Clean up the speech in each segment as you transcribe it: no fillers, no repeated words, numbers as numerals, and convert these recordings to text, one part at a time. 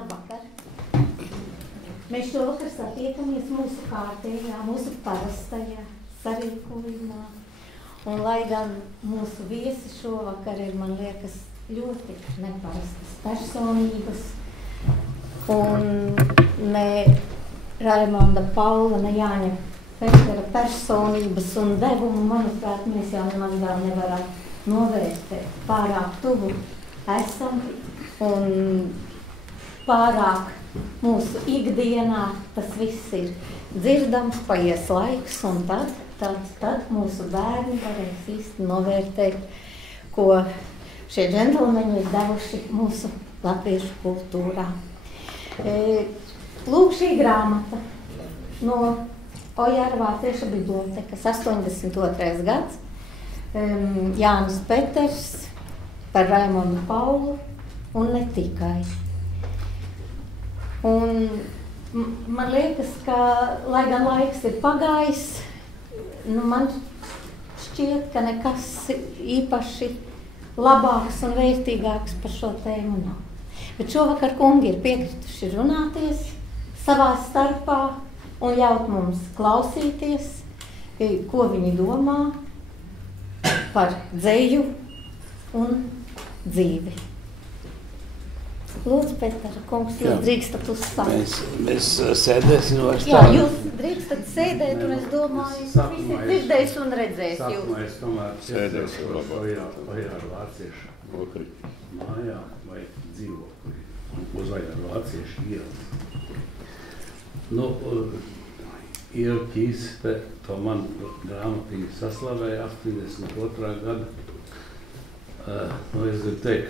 Labvakar! Mēs šovakar satiekamies mūsu kārtējā, mūsu parastajā sarīkojumā. Un lai gan mūsu viesi šovakar ir, man liekas, ļoti neparastas personības. Un ne Raimonda Paula, ne Jāņa Petera personības un devumu, manuprāt, mēs jau nemaz vēl nevaram novērtēt. Pārāk tuvu esam un pārāk mūsu ikdienā tas viss ir dzirdams, paies laiks, un tad mūsu bērni varēs īsti novērtēt, ko šie džentlmeņi ir devuši mūsu latviešu kultūrā. Lūk, šī grāmata no Ojāra Vācieša bibliotekas, 82. gads, Jānis Peters par Raimondu Paulu un ne tikai. Un man liekas, ka, lai gan laiks ir pagājis, man šķiet, ka nekas īpaši labāks un vērtīgāks par šo tēmu nav. Bet šovakar kungi ir piekrituši runāties savā starpā un ļaut mums klausīties, ko viņi domā par dzeju un dzīvi. Lūdzu, Petera kungs, jūs drīkstat uzstāvēt. Mēs sēdēsim vairs tā. Jā, jūs drīkstat sēdēt, un es domāju, visi ir dzirdējis un redzējis jūs. Sākumā es tomēr sēdēšu Ojāra Vācieša mājā vai dzīvokli uz Ojāra Vācieša ielas. Iela Ķīste to man grāmatiņu saslavēja 82. gada. Es gribu teikt,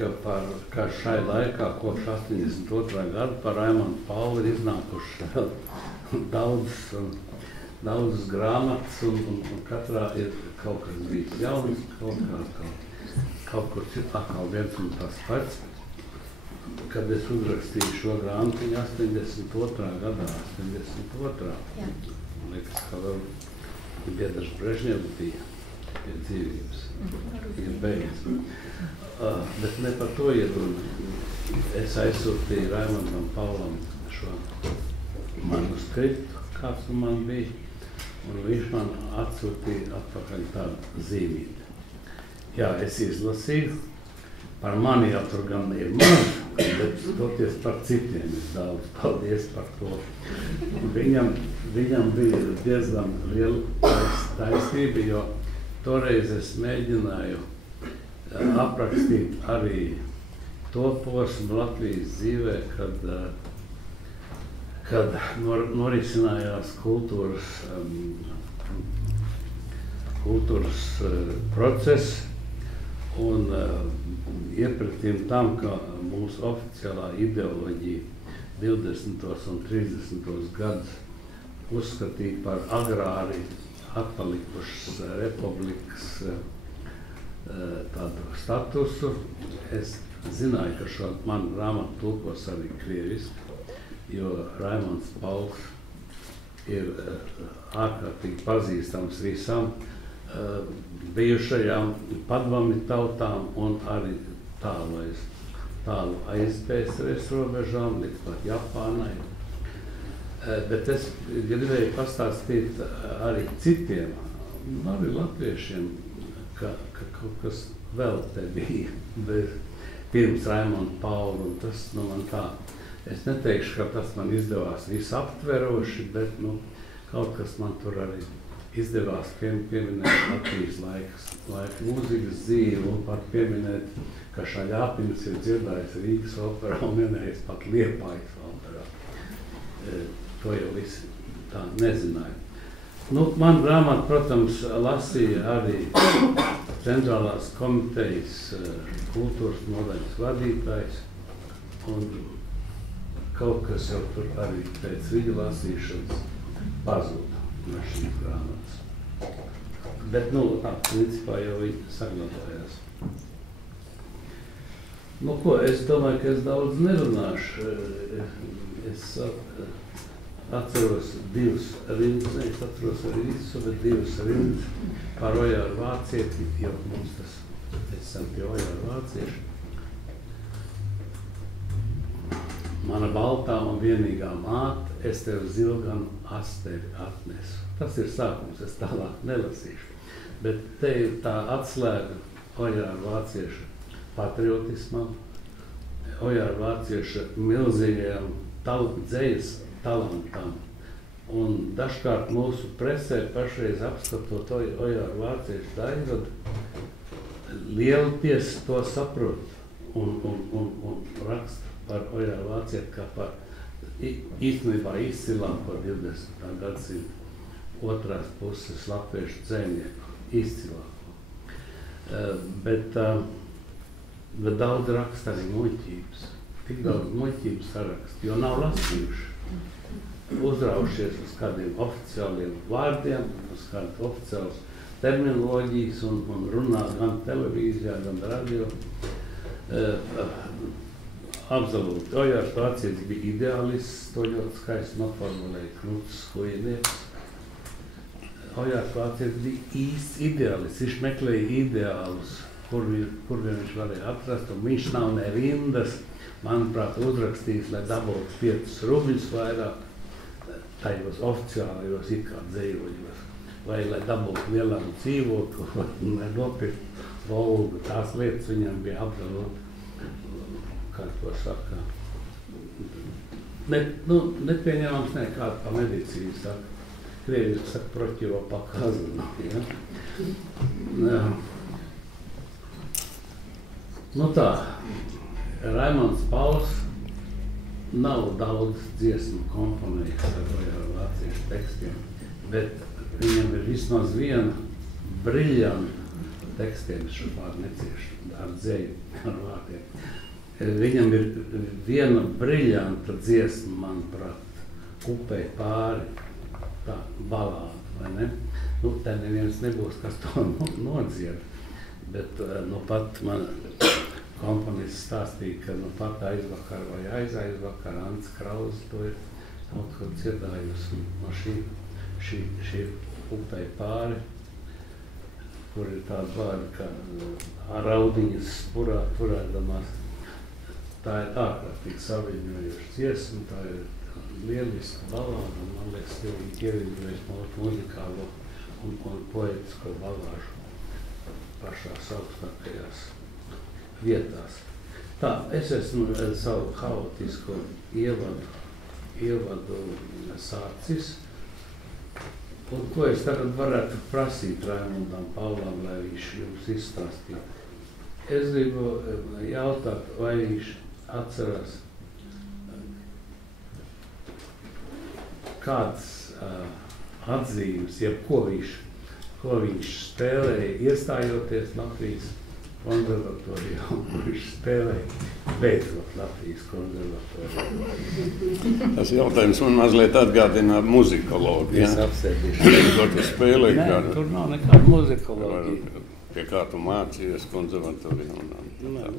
ka šai laikā, kopš 82. gada, par Raimondu Paulu ir iznākuši daudzas grāmatas, un katrā ir kaut kas bijis jauns, kaut kur atkal viens un tas pats. Kad es uzrakstīju šo grāmatiņu 82. gadā, 82. Liekas, ka vēl Biedrs Brežņevs bija pie dzīvības, ir beigas. Bet ne par to ir runa. Es aizsūtīju Raimondam Paulam šo manuskriptu, kāds man bija, un viņš man atsūtīja atpakaļ tādu zīmīti. Jā, es izlasīju, par mani jau tur gan ir maz, bet toties par citiem ir daudz. Paldies par to. Viņam bija diezgan liela taisnība, jo toreiz es mēģināju aprakstīt arī to posmu Latvijas dzīvē, kad norisinājās kultūras process, un iepratīm tam, ka mūsu oficiālā ideoloģija 20. un 30. gadus uzskatīja par agrāri atpalikušas republikas tādu statusu. Es zināju, ka šo manu grāmatu tulkos arī krieviski, jo Raimonds Pauls ir ārkārtīgi pazīstams visam bijušajām padomju tautām un arī tālu aiz PSRS robežām, līdz pat Japānai. Bet es gribēju pastāstīt arī citiem, arī latviešiem, ka kaut kas vēl te bija pirms Raimonda Paula, un tas man tā, es neteikšu, ka tas man izdevās visaptveroši, bet kaut kas man tur arī izdevās pieminēt Latvijas laika mūzikas dzīvi un pat pieminēt, ka Šaļāpins ir dzirdājis Rīgas operā un vienreiz pat Liepājas operā. To jau visi tā nezināja. Man grāmatu, protams, lasīja arī Centrālās komitejas kultūras nodaļas vadītājs, un kaut kas jau tur arī pēc viņa lasīšanas pazuda no šīs grāmatas. Bet, tā, principā jau viņi saglabājās. Es domāju, ka es daudz nerunāšu. Es atceros divas rindas, es atceros arī visu, bet divas rindas par Ojāru Vācieti, jo mums tas, es esam pie Ojāru Vācieša. mana baltā un vienīgā māte, es tev zilganu astevi atnesu. Tas ir sākums, es tālāk nelasīšu. Bet te ir tā atslēga Ojāra vācieša patriotismam, Ojāra vācieša milzīgajam dzejas talantam. Un dažkārt mūsu presē pašreiz apskatot Ojāra vācieša daļradu, Lielpies to saprot un raksta par Ojāru vācietu kā par īstenībā izcilāko 20. gadsimta otrās puses latviešu dzejnieku, izcilāko. Bet daudz raksta arī muļķības. Tik daudz muļķības saraksta, jo nav lasījuši. Uzraušies uz kādiem oficiāliem vārdiem, uz kādu oficiāls terminoloģijas un runā gan televīzijā, gan radio. Absolūti. Ojārs vācietis bija ideālists, to ļoti skaisti noformulēja Knuts Skujnieks. Ojārs vācietis bija īsts ideālists, viņš meklēja ideālus, kur vien viņš varēja atrast, un viņš nav ne rindas, manuprāt, uzrakstījis, lai dabūtu 5 rubļus vairāk, tajos oficiālajos it kā dzējoļos, vai lai dabūtu lielāku dzīvokli, vai nopirkt Volgu. Tās lietas viņam bija absolūti, kā to saka, nepieņemams nekāda pa medicīnu saka. Krieviski saka protivopakazana. Ja? Ja. Nu tā, Raimonds Pauls nav daudz dziesmu komponējis ar Ojāru vāciešu tekstiem, bet viņam ir vismaz viena briljanta tekstiem, šo pār neciešu ar dzeju, ar vārdiem. Viņam ir viena briljanta dziesma, manuprāt, Upei pāri, tā balāda, vai ne? Nu, te neviens nebūs, kas to nodzied, bet nu pat man komponists stāstīja, ka nu pat aizvakar vai aizvakar Ants Krauze to ir kaut ko dziedājusi no šī Upei pāri, kur ir tāda vārda, ka raudiņas purēdamās. Tā ir ārkārtīgi saviņojuša dziesma, tā ir lieliska balāda, un man liekas, ļoti ieviļņojas muzikālo un poetisko balāžu pašās augstākajās vietās. Tā, es esmu savu haotisko ievadu sācis, un ko es tagad varētu prasīt Raimondam Paulam, lai viņš jums izstāstītu. Es gribu jautāt, vai viņš atcerās kāds atzīmes, jeb ko viņš spēlēja iestājoties Latvijas konservatorijā, un ko viņš spēlēja beidzot Latvijas konservatorijā. Tas jautājums man mazliet atgādina muzikologu. Es apsēdīšu. Ko tu spēlēji? Nē, tur nav nekāda muzikoloģija. Pie kā tu mācījies konservatorijā?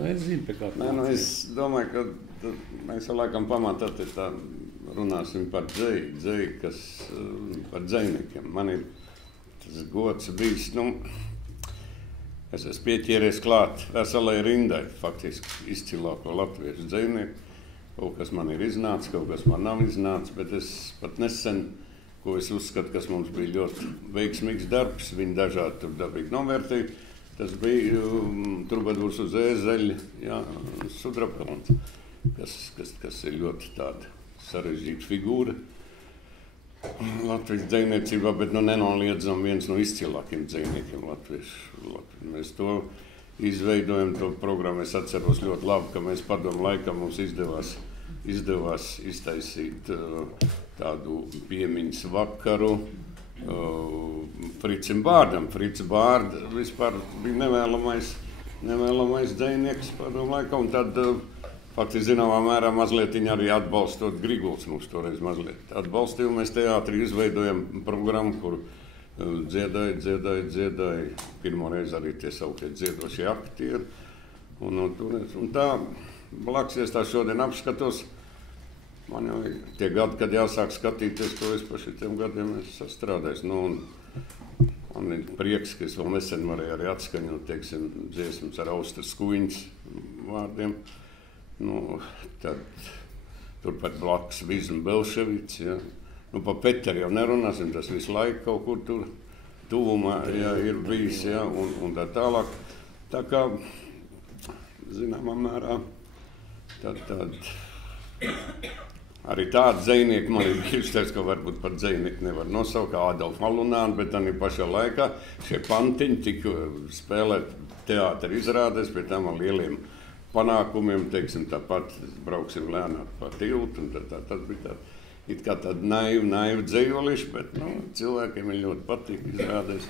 Es zinu, pie kā tu mācījies. Es domāju, ka mēs jau laikam pamatā tā runāsim par dzeju, kas par dzejniekiem. Man ir tas gods bijis, es esmu pieķēries klāt veselai rindai, faktiski izcilāko latviešu dzejnieku. Kaut kas man ir iznācis, kaut kas man nav iznācis, bet es pat nesen, ko es uzskatu, kas mums bija ļoti veiksmīgs darbs, viņi dažādi tur dabīgi novērtīja. Tas bija Trubadurs uz ēzeļa, Sudrapelns, kas ir ļoti tāda sarežģīta figūra Latvijas dzejniecībā, bet nenoliedzam viens no izcilākiem dzejniekiem latviešu. Mēs to izveidojam, to programmu es atceros ļoti labi, ka mēs padomu laikam mums izdevās iztaisīt tādu piemiņas vakaru Fricim Bārdam. Fricis Bārda vispār bija nevēlamais dzejnieks padomu laikam, un tad faktiski zināmā mērā mazliet viņi arī atbalstot Griguls mums toreiz mazliet atbalstīja, un mēs teātrī izveidojam programmu, kur dziedāja, pirmoreiz arī tie sauktie dziedošie aktieri, un tā blakus, es tā šodien apskatos, man jau tie gadi, kad jāsāk skatīties, ko es pa šitiem gadiem esmu strādājis, man ir prieks, ka es vēl nesen varēju arī atskaņot, teiksim, dziesmas ar Austras Kuiņas vārdiem. Tad turpat blakus Vizma Belševics, ja. Nu, pa Peteri jau nerunāsim, tas visu laiku kaut kur tur tuvumā, ja, ir bijis, ja, un tā tālāk. Tā kā, zināmā mērā, tad arī tādi dzejnieki man ir bijuši, ka varbūt pat dzejnieki nevar nosaukt kā Adolfu Malunānu, bet arī pašā laikā šie pantiņi tika spēlēt teātra izrādēs, pie tām ar lieliem panākumiem, teiksim, tāpat brauksim lēnāk pa tiltu, un tas bija it kā tādi naivi dzejoliši, bet cilvēkiem ir ļoti patīk izrādēs.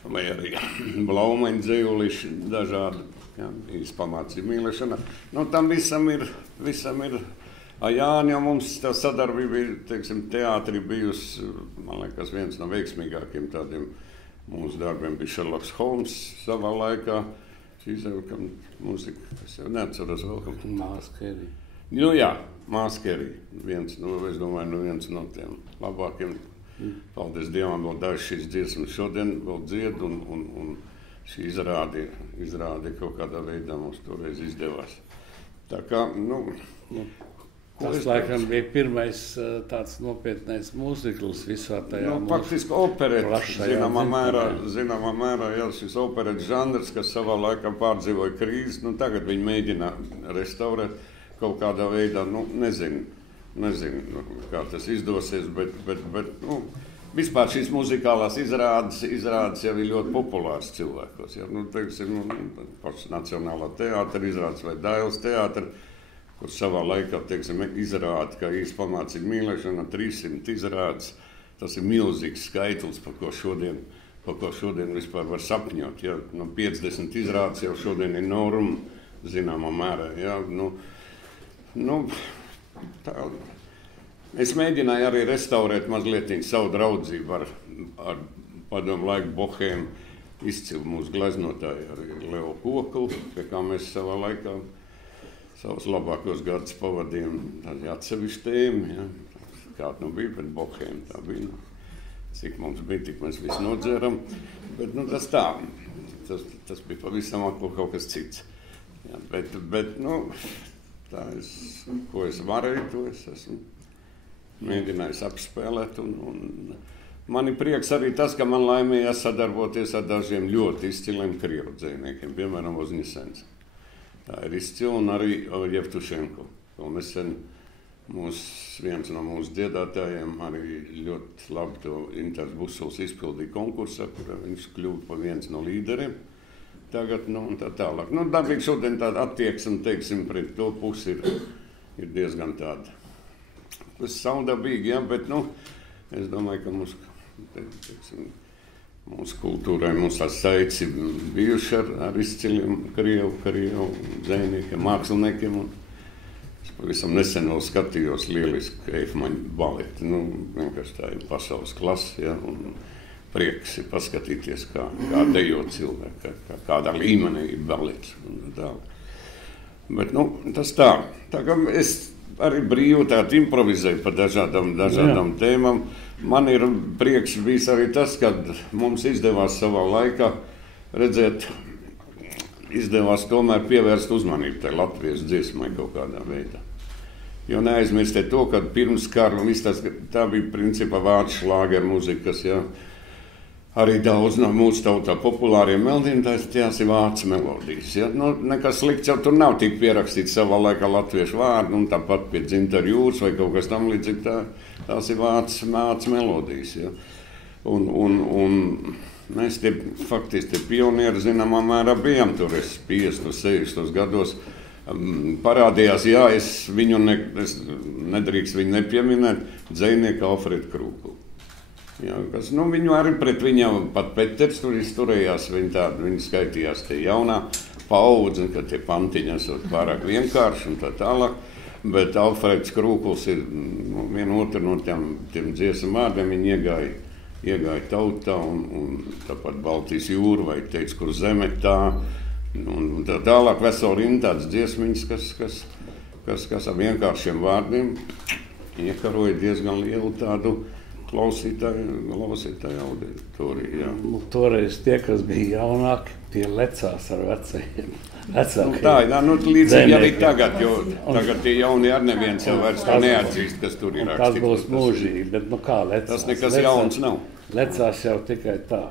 Vai arī blaumaņu dzejoliši dažādi, ja, īsti pamācība mīlēšanā. Tam visam ir Jāni, jau mums tā sadarbība ir, teiksim, teātri bijusi, man liekas, viens no veiksmīgākiem tādiem mūsu darbiem bija Šerloks Holms savā laikā. Kam mūzika, es jau neatceros vēl, kam Māskeri. Jā, Māskeri. Es domāju, viens no tiem labākiem. Paldies Dievam, vēl daži šīs dziesmas šodien vēl dzied, un šī izrāde kaut kādā veidā mums toreiz izdevās. Tā kā, tas laikam bija pirmais tāds nopietnais mūzikls visā tajā faktiski opereta, zināmā mērā, jā, šis opereta žanrs, kas savā laikā pārdzīvoja krīzi, tagad viņi mēģina restaurēt kaut kādā veidā, nezinu, kā tas izdosies, bet vispār šīs muzikālās izrādes jau ir ļoti populārs cilvēkos, ja, teiksim, pašs Nacionālā teātra izrādes vai Dailes teātra, kur savā laikā, teiksim, izrāda, kā īsti pamācība mīlēšana, 300 izrādes. Tas ir milzīgs skaitlis, par ko šodien vispār var sapņot. Ja? 50 izrādes jau šodien ir norma, zināmā mērā. Ja? Tā. Es mēģināju arī restaurēt mazliet savu draudzību ar padomu laiku bohēmu, izcilu mūsu gleznotāju, arī Leo Koklu, pie kā mēs savā laikā savus labākos gadus pavadījām tādi atsevišķi tēmi, ja. Kāda bija, bet bohēma tā bija. Cik mums bija, tik mēs visi nodzēram. Bet tas tā, tas bija pavisam kaut kas cits. Ja, bet tā ko es varēju, to es esmu mēģinājis apspēlēt. Un man ir prieks arī tas, ka man laimējās sadarboties ar dažiem ļoti izciliem krievu dzejniekiem, piemēram, Vozņesens. Tā ir izcila, un arī Jevtušenko. Nesen viens no mūsu dziedātājiem arī ļoti labi to Intars Busuls izpildīja konkursā, kurā viņš kļuva par viens no līderiem. Tagad, un tā tālāk. Dabīgi šodien tāda attieksme, teiksim, pret to pusi ir diezgan tāda. Tas saudabīgi, ja, bet, es domāju, ka mūsu kultūrai mums tās saites ir bijuši ar izciliem krievu dzejniekiem, māksliniekiem. Es pavisam nesen vēl skatījos lielisku Eifmaņu baleti. Vienkārši tā ir pasaules klase, ja, un prieks ir paskatīties, kā dejo cilvēki, kādā līmenī ir balets. Bet, tas tā. Tā kā es arī brīvi tādu improvizēju par dažādām tēmām. Man ir prieks bijis arī tas, ka mums izdevās savā laikā izdevās tomēr pievērst uzmanību tai latviešu dziesmai kaut kādā veidā. Jo neaizmirstiet to, ka pirms kara tā bija principā vācu šlāgeru mūzika, kas arī daudz no mūsu tautā populāriem melodiem, tās ir vācu melodijas. Ja? Nekas slikts jau tur nav tik pierakstīts savā laikā latviešu vārdu, tāpat pie Dzintara jūras vai kaut kas tam līdzīgi, tās ir vācu melodijas. Ja? Un mēs faktiski pionieri zināmā mērā bijām tur, 50, 60 gados. Parādījās, es nedrīkst viņu nepieminēt, dzejnieku Alfredu Krūklu. Jā, viņu arī pret viņu pat Peters tur izturējās, viņi skaitījās te jaunā paudze, ka tie pantiņi esot pārāk vienkārši un tā tālāk, bet Alfreds Krūkls ir vienu otru no tiem dziesmu vārdiem, viņi iegāja tautā un tāpat Baltijas jūra vai teica, kur zeme tā, un tā tālāk veseli rinda tādas dziesmiņas, kas ar vienkāršiem vārdiem iekaroja diezgan lielu tādu klausītāju auditoriju. Jā. Toreiz tie, kas bija jaunāki, tie lecās ar vecajiem. Tā ir, līdzīgi arī tagad, jo tagad tie jauni ar neviens jau vairs tā neatzīst, kas tur ir rakstīts. Tas būs mūžīgi, bet kā lecās? Tas nekas jauns nav. Lecās jau tikai tā,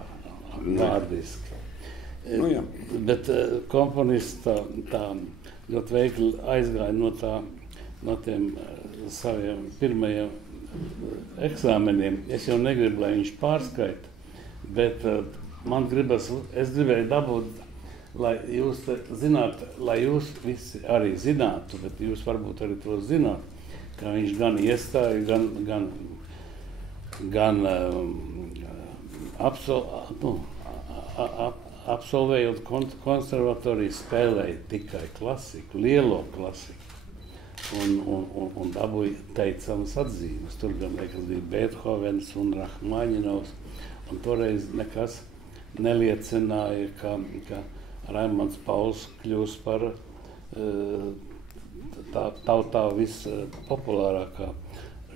vārdiski. Bet komponists tā ļoti veikli aizgāja no tiem saviem pirmajiem eksāmeniem. Es jau negribu, lai viņš pārskaita, bet es gribēju dabūt, lai jūs zināt, lai jūs visi arī zinātu, bet jūs varbūt arī to zināt, ka viņš gan iestāja, gan absolvējot konservatoriju, spēlēja tikai klasiku, lielo klasiku. Un dabūja teicamas atzīmes. Tur gan liekas bija Beethovens un Rahmaņinovs. Un toreiz nekas neliecināja, ka Raimonds Pauls kļūs par tautā vispopulārākā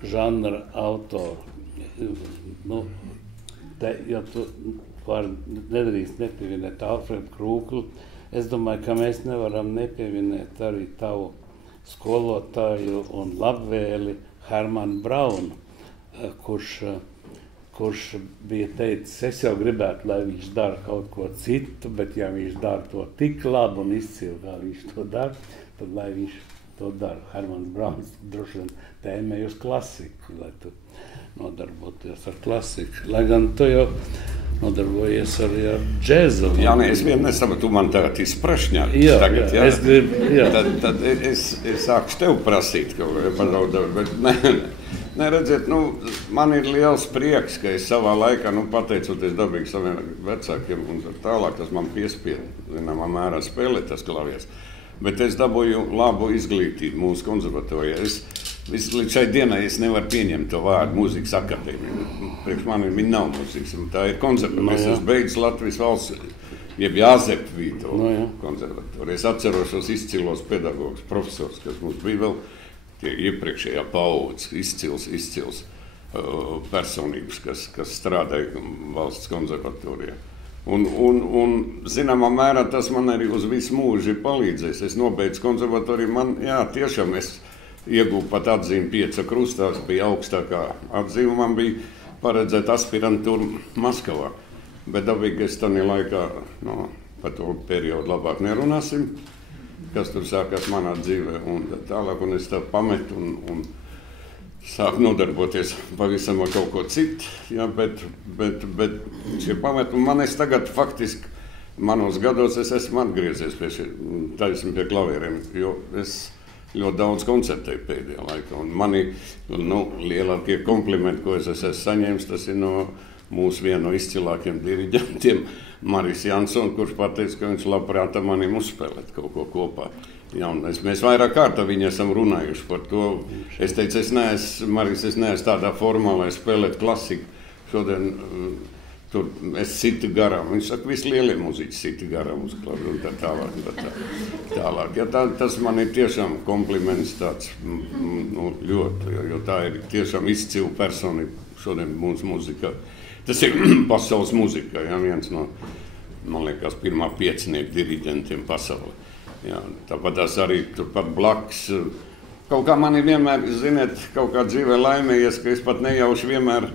žanra autoru. Ja tu nedrīkst nepievinēt Alfredu Krūklu, es domāju, ka mēs nevaram nepievinēt arī tavu skolotāju un labvēli Hermanu Braunu, kurš bija teicis, es jau gribētu, lai viņš dara kaut ko citu, bet ja viņš dara to tik labi un izcili, kā viņš to dara, tad lai viņš to dara. Hermans Brauns droši vien tēmēja uz klasiku, lai tu nodarboties ar klasiku. Lai gan tu jau nodarbojies arī ar džēzu. Jā, es vien nesapratu, tu man tagad izprašņā. Jā, es gribu, jā. Tad es sāku tev prasīt kaut ko pazaudot, bet ne, redziet, man ir liels prieks, ka es savā laikā, pateicoties dabīgi saviem vecākiem un tālāk, tas man piespieda, zināmā mērā spēlēt tas klavieres. Bet es dabūju labu izglītību mūsu konservatorijā. Līdz šai dienai es nevaru pieņemt to vārdu mūzikas akadēmija. Priekš man viņa nav mūzikas, tā ir konservatorija. Es esmu beidzis Latvijas valsts, jeb Jāzepa Vītola konservatorija. Es atceros šos izcilos pedagogus, profesors, kas mums bija vēl tie iepriekšējā paudze, izcils personības, kas strādāja valsts konservatorijā. Un zināmā mērā tas man arī uz visu mūžu ir palīdzējis. Es nobeidzu konservatoriju, tiešām es iegūtu pat atzīmi 5 krustās, bija augstākā atzīme, man bija paredzēta aspirantūra Maskavā. Bet dabīgi es tādā laikā, par to periodu labāk nerunāsim, kas tur sākās manā dzīvē. Un tālāk, un es tā pametu un sāku nodarboties pavisam ar kaut ko citu. Ja, bet šie pameti, un man es tagad faktiski, manos gados es esmu atgriezies pie klavieriem, jo es ļoti daudz koncertēju pēdējā laikā. Un mani lielākie komplimenti, ko es esmu saņēmis, tas ir no mūsu viena no izcilākiem diriģentiem, Maris Jansons, kurš pateica, ka viņš labprāt ar maniem uzspēlēt kaut ko kopā. Ja, mēs vairāk kārtā viņi esam runājuši par to. Es teicu, Maris, es neesmu tādā formā, lai spēlētu klasiku. Šodien tur es situ garām. Viņš saka, visi lielie muziķi situ garām uz klavu un tā tālāk. Ja, tas man ir tiešām kompliments tāds ļoti, jo tā ir tiešām izcila personība šodien mūsu muzikā. Tas ir pasaules muzikā, ja, viens no, man liekas, pirmā 5 diriģentiem pasaulē. Jā, tāpat tās arī turpat blakus. Kaut kā man ir vienmēr, ziniet, kaut kā dzīvē laimējies, ka es pat nejauši vienmēr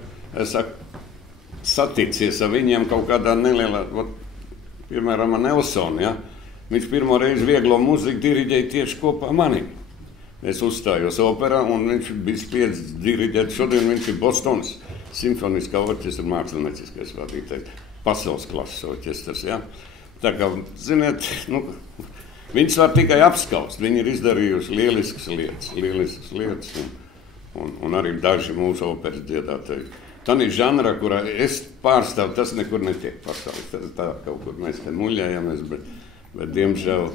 saticies ar viņiem kaut kādā nelielā, piemēram, ar Nelsonu, ja? Viņš pirmo reizi vieglo muziku diriģēja tieši kopā manim. Es uzstājos operā un viņš bija spiedz diriģēt. Šodien viņš ir Bostonas simfoniskā orķestra mākslinieciskais vadītājs, pasaules klases orķestrs, ja? Tā kā, ziniet, viņus var tikai apskaust. Viņi ir izdarījuši lieliskas lietas un arī daži mūsu operas dziedātāji. Tā ir žanra, kurā es pārstāvu, tas nekur netiek pastāvs. Tas tā kaut kur mēs te muļējamies, bet diemžēl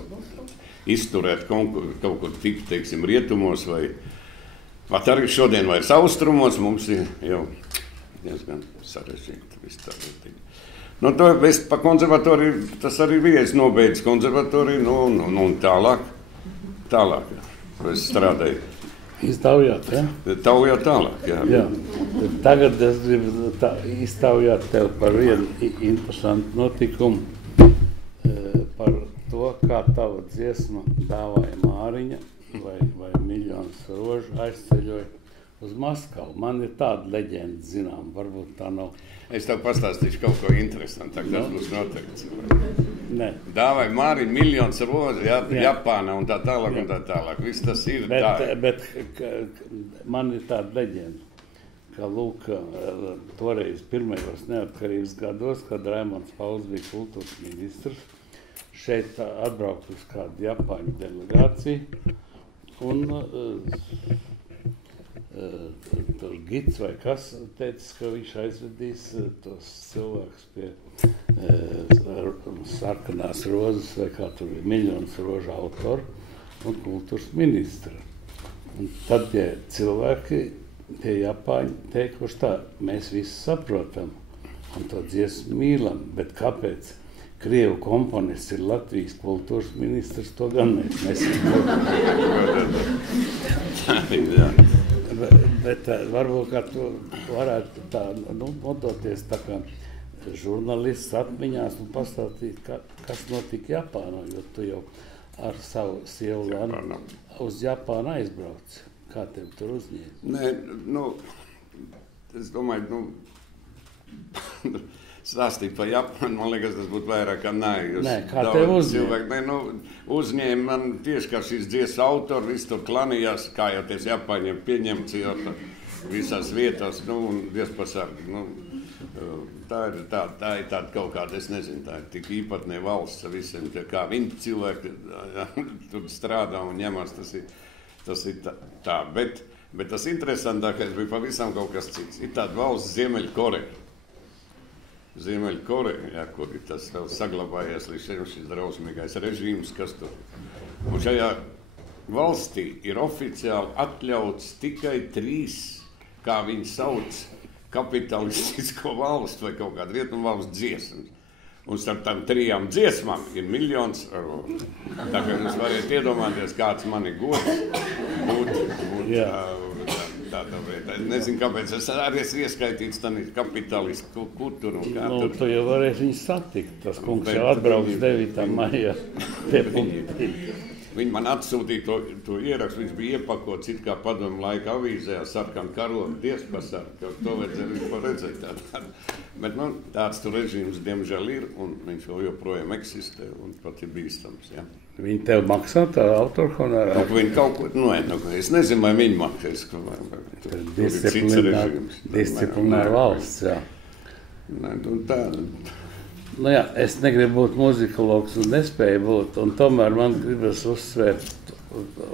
izturēt kaut kur tik, teiksim, rietumos vai pat arī šodien vairs austrumos mums ir jau diezgan sarežģīti viss tā lietīgi. To es pa konservatoriju, tas arī bija, es nobeidzu konservatoriju, un tālāk, es strādāju. Jūs taujāt, ja? Taujāt tālāk, jā. Jā, Tagad es gribu iztaujāt tev par vienu interesantu notikumu, par to, kā tava dziesma Dāvāja Māriņa vai Miljons rožu aizceļoja uz Maskavu. Man ir tāda leģenda, zinām, varbūt tā nav. Es tev pastāstīšu kaut ko interesantu, tas būs noteikts. Nē. Dāvāja Māriņa Miljons rožu, Japāna un tā tālāk un tā tālāk. Viss tas ir tā. Bet man ir tāda leģenda, ka lūk, toreiz pirmajos neatkarības gados, kad Raimonds Pauls bija kultūras ministrs, šeit atbraukt uz kādu Japāņu delegāciju, un tur gids vai kas teica, ka viņš aizvedīs tos cilvēkus pie sarkanās rozes vai kā tur bija Miljons rožu autoru un kultūras ministra. Un tad tie cilvēki, tie Japāņi teikuši tā, mēs visi saprotam un to dziesmu mīlam, bet kāpēc Krievu komponists ir Latvijas kultūras ministrs, to gan mēs nesaprotam. Bet varbūt, ka tu varētu tā, nodoties tā kā žurnālists atmiņās un pastāstīt, kas notika Japānā, jo tu jau ar savu sievu Lanu uz Japānu aizbrauc. Kā tev tur uzņēma? Nē, es domāju, stāstīt par Japānu, man liekas, tas būtu vairāk kā nē, kā tev uzņēma? Uzņēma man tieši kā šīs dziesmas autori, viss tur klanījās, kā jau ties Japāņiem pieņemts jau visās vietās, un Dievspasargi, tā ir tāda kaut kāda, es nezinu, tā ir tik īpatnē valsts ar visiem, kā viņi cilvēki tur strādā un ņemās, tas ir tā, bet tas interesantākais bija pavisam kaut kas cits. Ir tāda valsts Ziemeļkoreja, kur ir tas vēl saglabājies līdz šis drausmīgais režīms, kas tur. Un šajā valstī ir oficiāli atļauts tikai 3, kā viņi sauc, kapitalistisko valstu vai kaut kādu rietumu valstu dziesmas. Un starp tām 3 dziesmām ir Miljons rožu. Tā kā jūs variet iedomāties, kāds man ir gods būt tādā veidā. Es nezinu, kāpēc es arī esmu ieskaitīts tādā kapitalistu kultūru. Tu jau varēsi viņu satikt. Tas kungs jau atbrauks 9. maijā. Viņi man atsūtīja to ierakstu, viņš bija iepakots it kā padomu laika avīzē, sarkan karoni, Dievspasargi, to vajadzēja redzēt. Bet tāds tur režīms diemžēl ir, un viņš vēl joprojām eksistē, un pat ir bīstams. Ja. Viņi tev maksā tā autora honorāru? Viņi kaut ko, es nezinu, vai viņi maksās. Disciplinēra valsts, jā. Jā, es negribu būt muzikologs un nespēju būt, un tomēr man gribas uzsvērt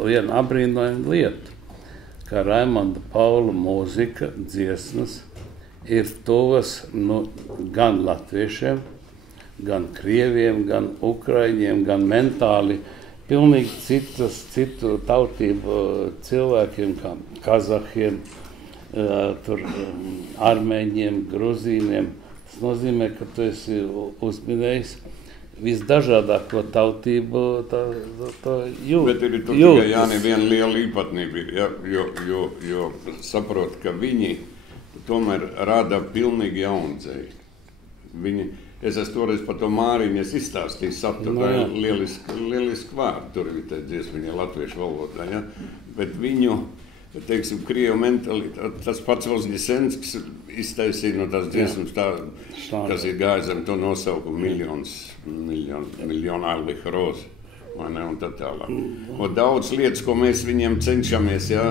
vienu abrīnojumu lietu, ka Raimonda Paula mūzika, dziesmas ir tuvas gan latviešiem, gan krieviem, gan ukraiņiem, gan mentāli pilnīgi citu tautību cilvēkiem, kā kazahiem, armēņiem, gruzīniem. Tas nozīmē, ka tu esi uzminējis visdažādāko tautību jūtu. Bet ir tur tikai Jāni viena liela īpatnība, jo saprot, ka viņi tomēr rāda pilnīgi jaundzēju. Es esmu toreiz par to Māriņu izstāstīju saturu, lieliski vārdu, tur ir tā dziesmiņa latviešu valodā, ja? Bet viņu, teiksim, krievu mentalitāti, tas pats Vozņesenskis iztaisīja no tās dziesmas tā, kas ir gājis ar to nosaukumu Miljonu Alliha rožu, vai ne, un tā tālāk. Un daudz lietas, ko mēs viņiem cenšamies, ja,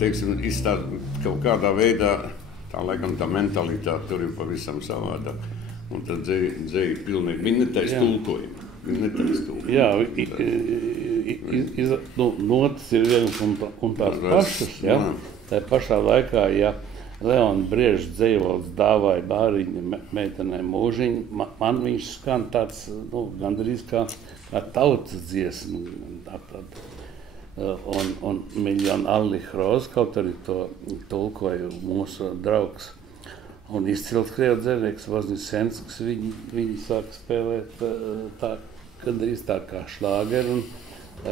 teiksim, izstāstīt kaut kādā veidā, tā laikam tā mentalitāte tur ir pavisam savādāk. Un tad dzēja pilnīgi, viņi netaisa tulkojumu. Jā, notis ir vienas un tās pašas, ja? Tā pašā laikā, ja Leona Brieža dzējols Dāvāja Māriņa meitenei mūžiņu, man viņš skan tāds, gandrīz kā tautas dziesma. Un Miljonu Alliha rožu, kaut arī to tulkoja mūsu draugs. Un izcils krievu dzēnieks Vozņesenskis, viņi sāk spēlēt tā, gandrīz tā kā šlāgeri, un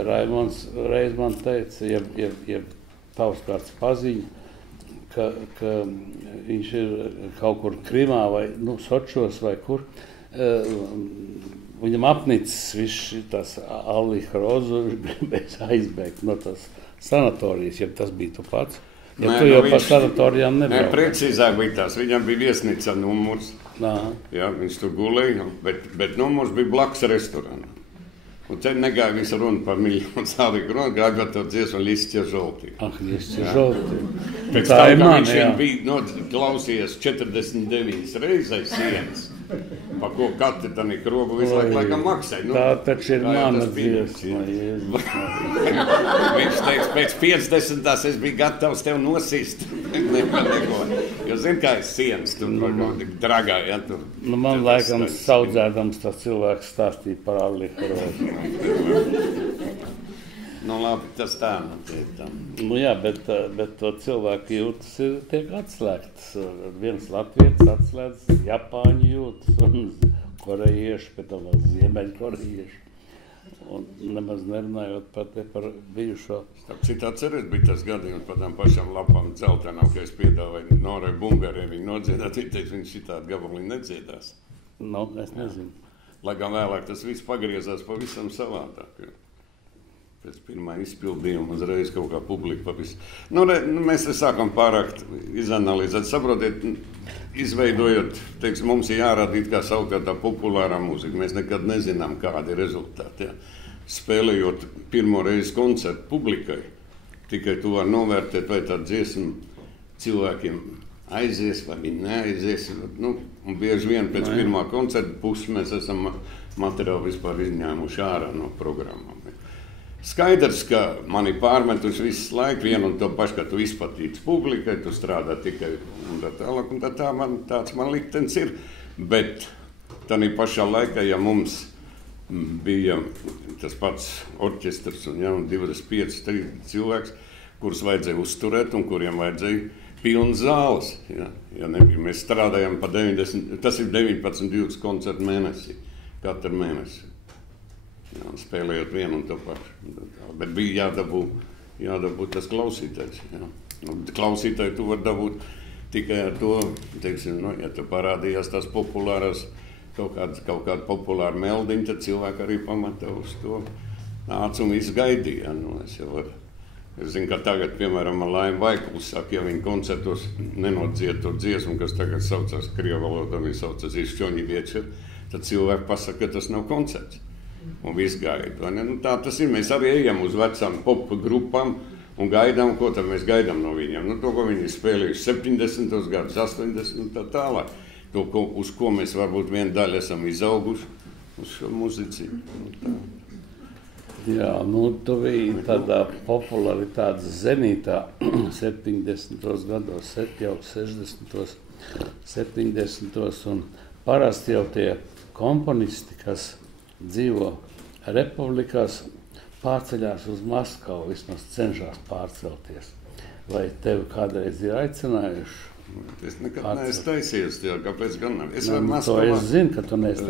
Raimonds reiz man teica, ja tavs kāds paziņa, ka viņš ir kaut kur Krimā vai Sočos vai kur. Viņam apnicis viss tās Alliha Rozu, viņš gribēs aizbēgt no tās sanatorijas, ja tas bija tu pats. Ja tu jau pa sanatorijām nebrauc. Precīzāk bija tās, viņam bija viesnīca numurs. Jā, viņš tur gulēja, bet numurs bija blakus restorānā. Un te negāja visu runu par miljonu sāliku runu, gāja to dziesmu Listie žoltī. Listie žoltī. Pēc tam, ka viņš bija klausījies 49 reizes sienas, pa ko katru tani krobu visu laikam maksāja. Tā taču ir mana dziesma. Viņš teiks, pēc 50. es biju gatavs tev nosist. Jo zini, kā ir sienas, tur dragā, ja tur. Man laikam saudzēdams tas cilvēks stāstīja par Alliha Rozu. Labi, tas tā notiek. Jā, bet to cilvēku jūtas tiek atslēgtas. Viens latvietis atslēdz, Japāņu jūtas un korejieši, pēc tam vēl ziemeļkorejieši. Un nemaz nerunājot par bijušo. Citā cerēt bija tas gadījums par tām pašām lapām dzeltenām, ka es piedāvāju Norai Bungarē viņu nodziedāt, viņš šitādi gabaliņu nedziedās. Es nezinu. Lai gan vēlāk tas viss pagriezās pavisam savādāk. Pēc pirmā izpildījuma uzreiz kaut kā publika pavisam. Mēs sākam pārāk izanalizēt, saprotiet, izveidojot, teiksim, mums ir jārada it kā savukārt tā populārā mūzika. Mēs nekad nezinām, kādi ir rezultāti. Spēlējot pirmo reizi koncertu publikai, tikai tu var novērtēt, vai tā dziesma cilvēkiem aizies vai viņi neaizies. Un bieži vien pēc pirmā koncerta puses mēs esam materiālu vispār izņēmuši ārā no programmām. Skaidrs, ka man ir pārmetuši visu laiku vienu un to pašu, ka tu izplatīts publikai, tu strādā tikai un tā tālāk, un tāds man liktenis ir. Bet tādā pašā laikā, ja mums bija tas pats orķestrs un 25 cilvēks, kurus vajadzēja uzturēt un kuriem vajadzēja pilnas zāles. Mēs strādājam pa 90, tas ir 19-20 koncertu mēnesī, katru mēnesi. Spēlējot vienu un to pašu. Bet bija jādabū tas klausītājs. Klausītāju tu var dabūt tikai ar to, teiksim, ja tu parādījās tās populārās, kaut kāda populāra meldiņa, tad cilvēki arī pamatā uz to nāca un viss gaidīja. Es zinu, ka tagad, piemēram, Laima Vaikuls saka, ja viņi koncertos nenodzied to dziesmu, kas tagad saucās krievu valodā, viņi saucās Išķoņi viečer, tad cilvēki pasaka, ka tas nav koncerts. Un viss gaida. Tā tas ir. Mēs arī ejam uz vecām popu grupām un gaidām, ko tad mēs gaidām no viņiem. To, ko viņi spēlējuši 70. gadus, 80. un tā tālāk. To, uz ko mēs varbūt viena daļa esam izauguši, uz šo muziciju. Jā, tu biji tādā popularitātes zenītā 70. gados, jau 60. 70. un parasti jau tie komponisti, kas dzīvo republikās, pārceļās uz Maskavu, vismaz cenšas pārcelties. Vai tevi kādreiz ir aicinājuši? Es nekad neesmu taisījies, kāpēc gan nav. Es zinu, ka tu neesi.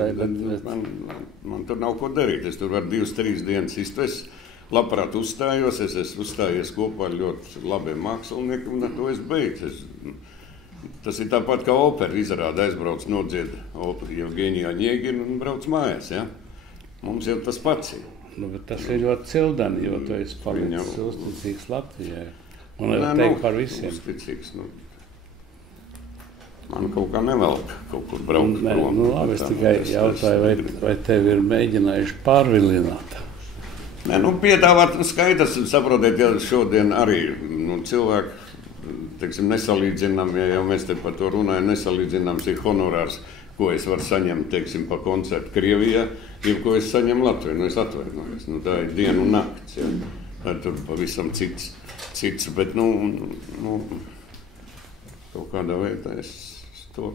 Man tur nav ko darīt, es tur varu 2-3 dienas iztvest. Labprāt uzstājos, es esmu uzstājies kopā ar ļoti labiem māksliniekiem, un ar to es beidzu. Tas ir tāpat kā opera izrāda, aizbrauc nodzied operu Jevgeniju Oņeginu un brauc mājās, ja? Mums jau tas pats ir. Bet tas ir ļoti cildeni, jo tu esi palicis uzticīgs Latvijai. Un jau teikt par visiem. Uzticīgs, man kaut kā nevelk kaut kur braukt prom. Labi, es tikai jautāju, vai tevi ir mēģinājuši pārvilināt? Piedāvāt skaidrs, saprotiet, ja šodien arī cilvēki, teiksim, nesalīdzinām, ja jau mēs te par to runājam, nesalīdzināms ir honorārs, ko es varu saņemt, teiksim, pa koncertu Krievijā, ja ko es saņemu Latvijā, es atvainojos. Tā ir diena un nakts, ja. Tā ir tur pavisam cits, bet, kaut kādā veidā es to.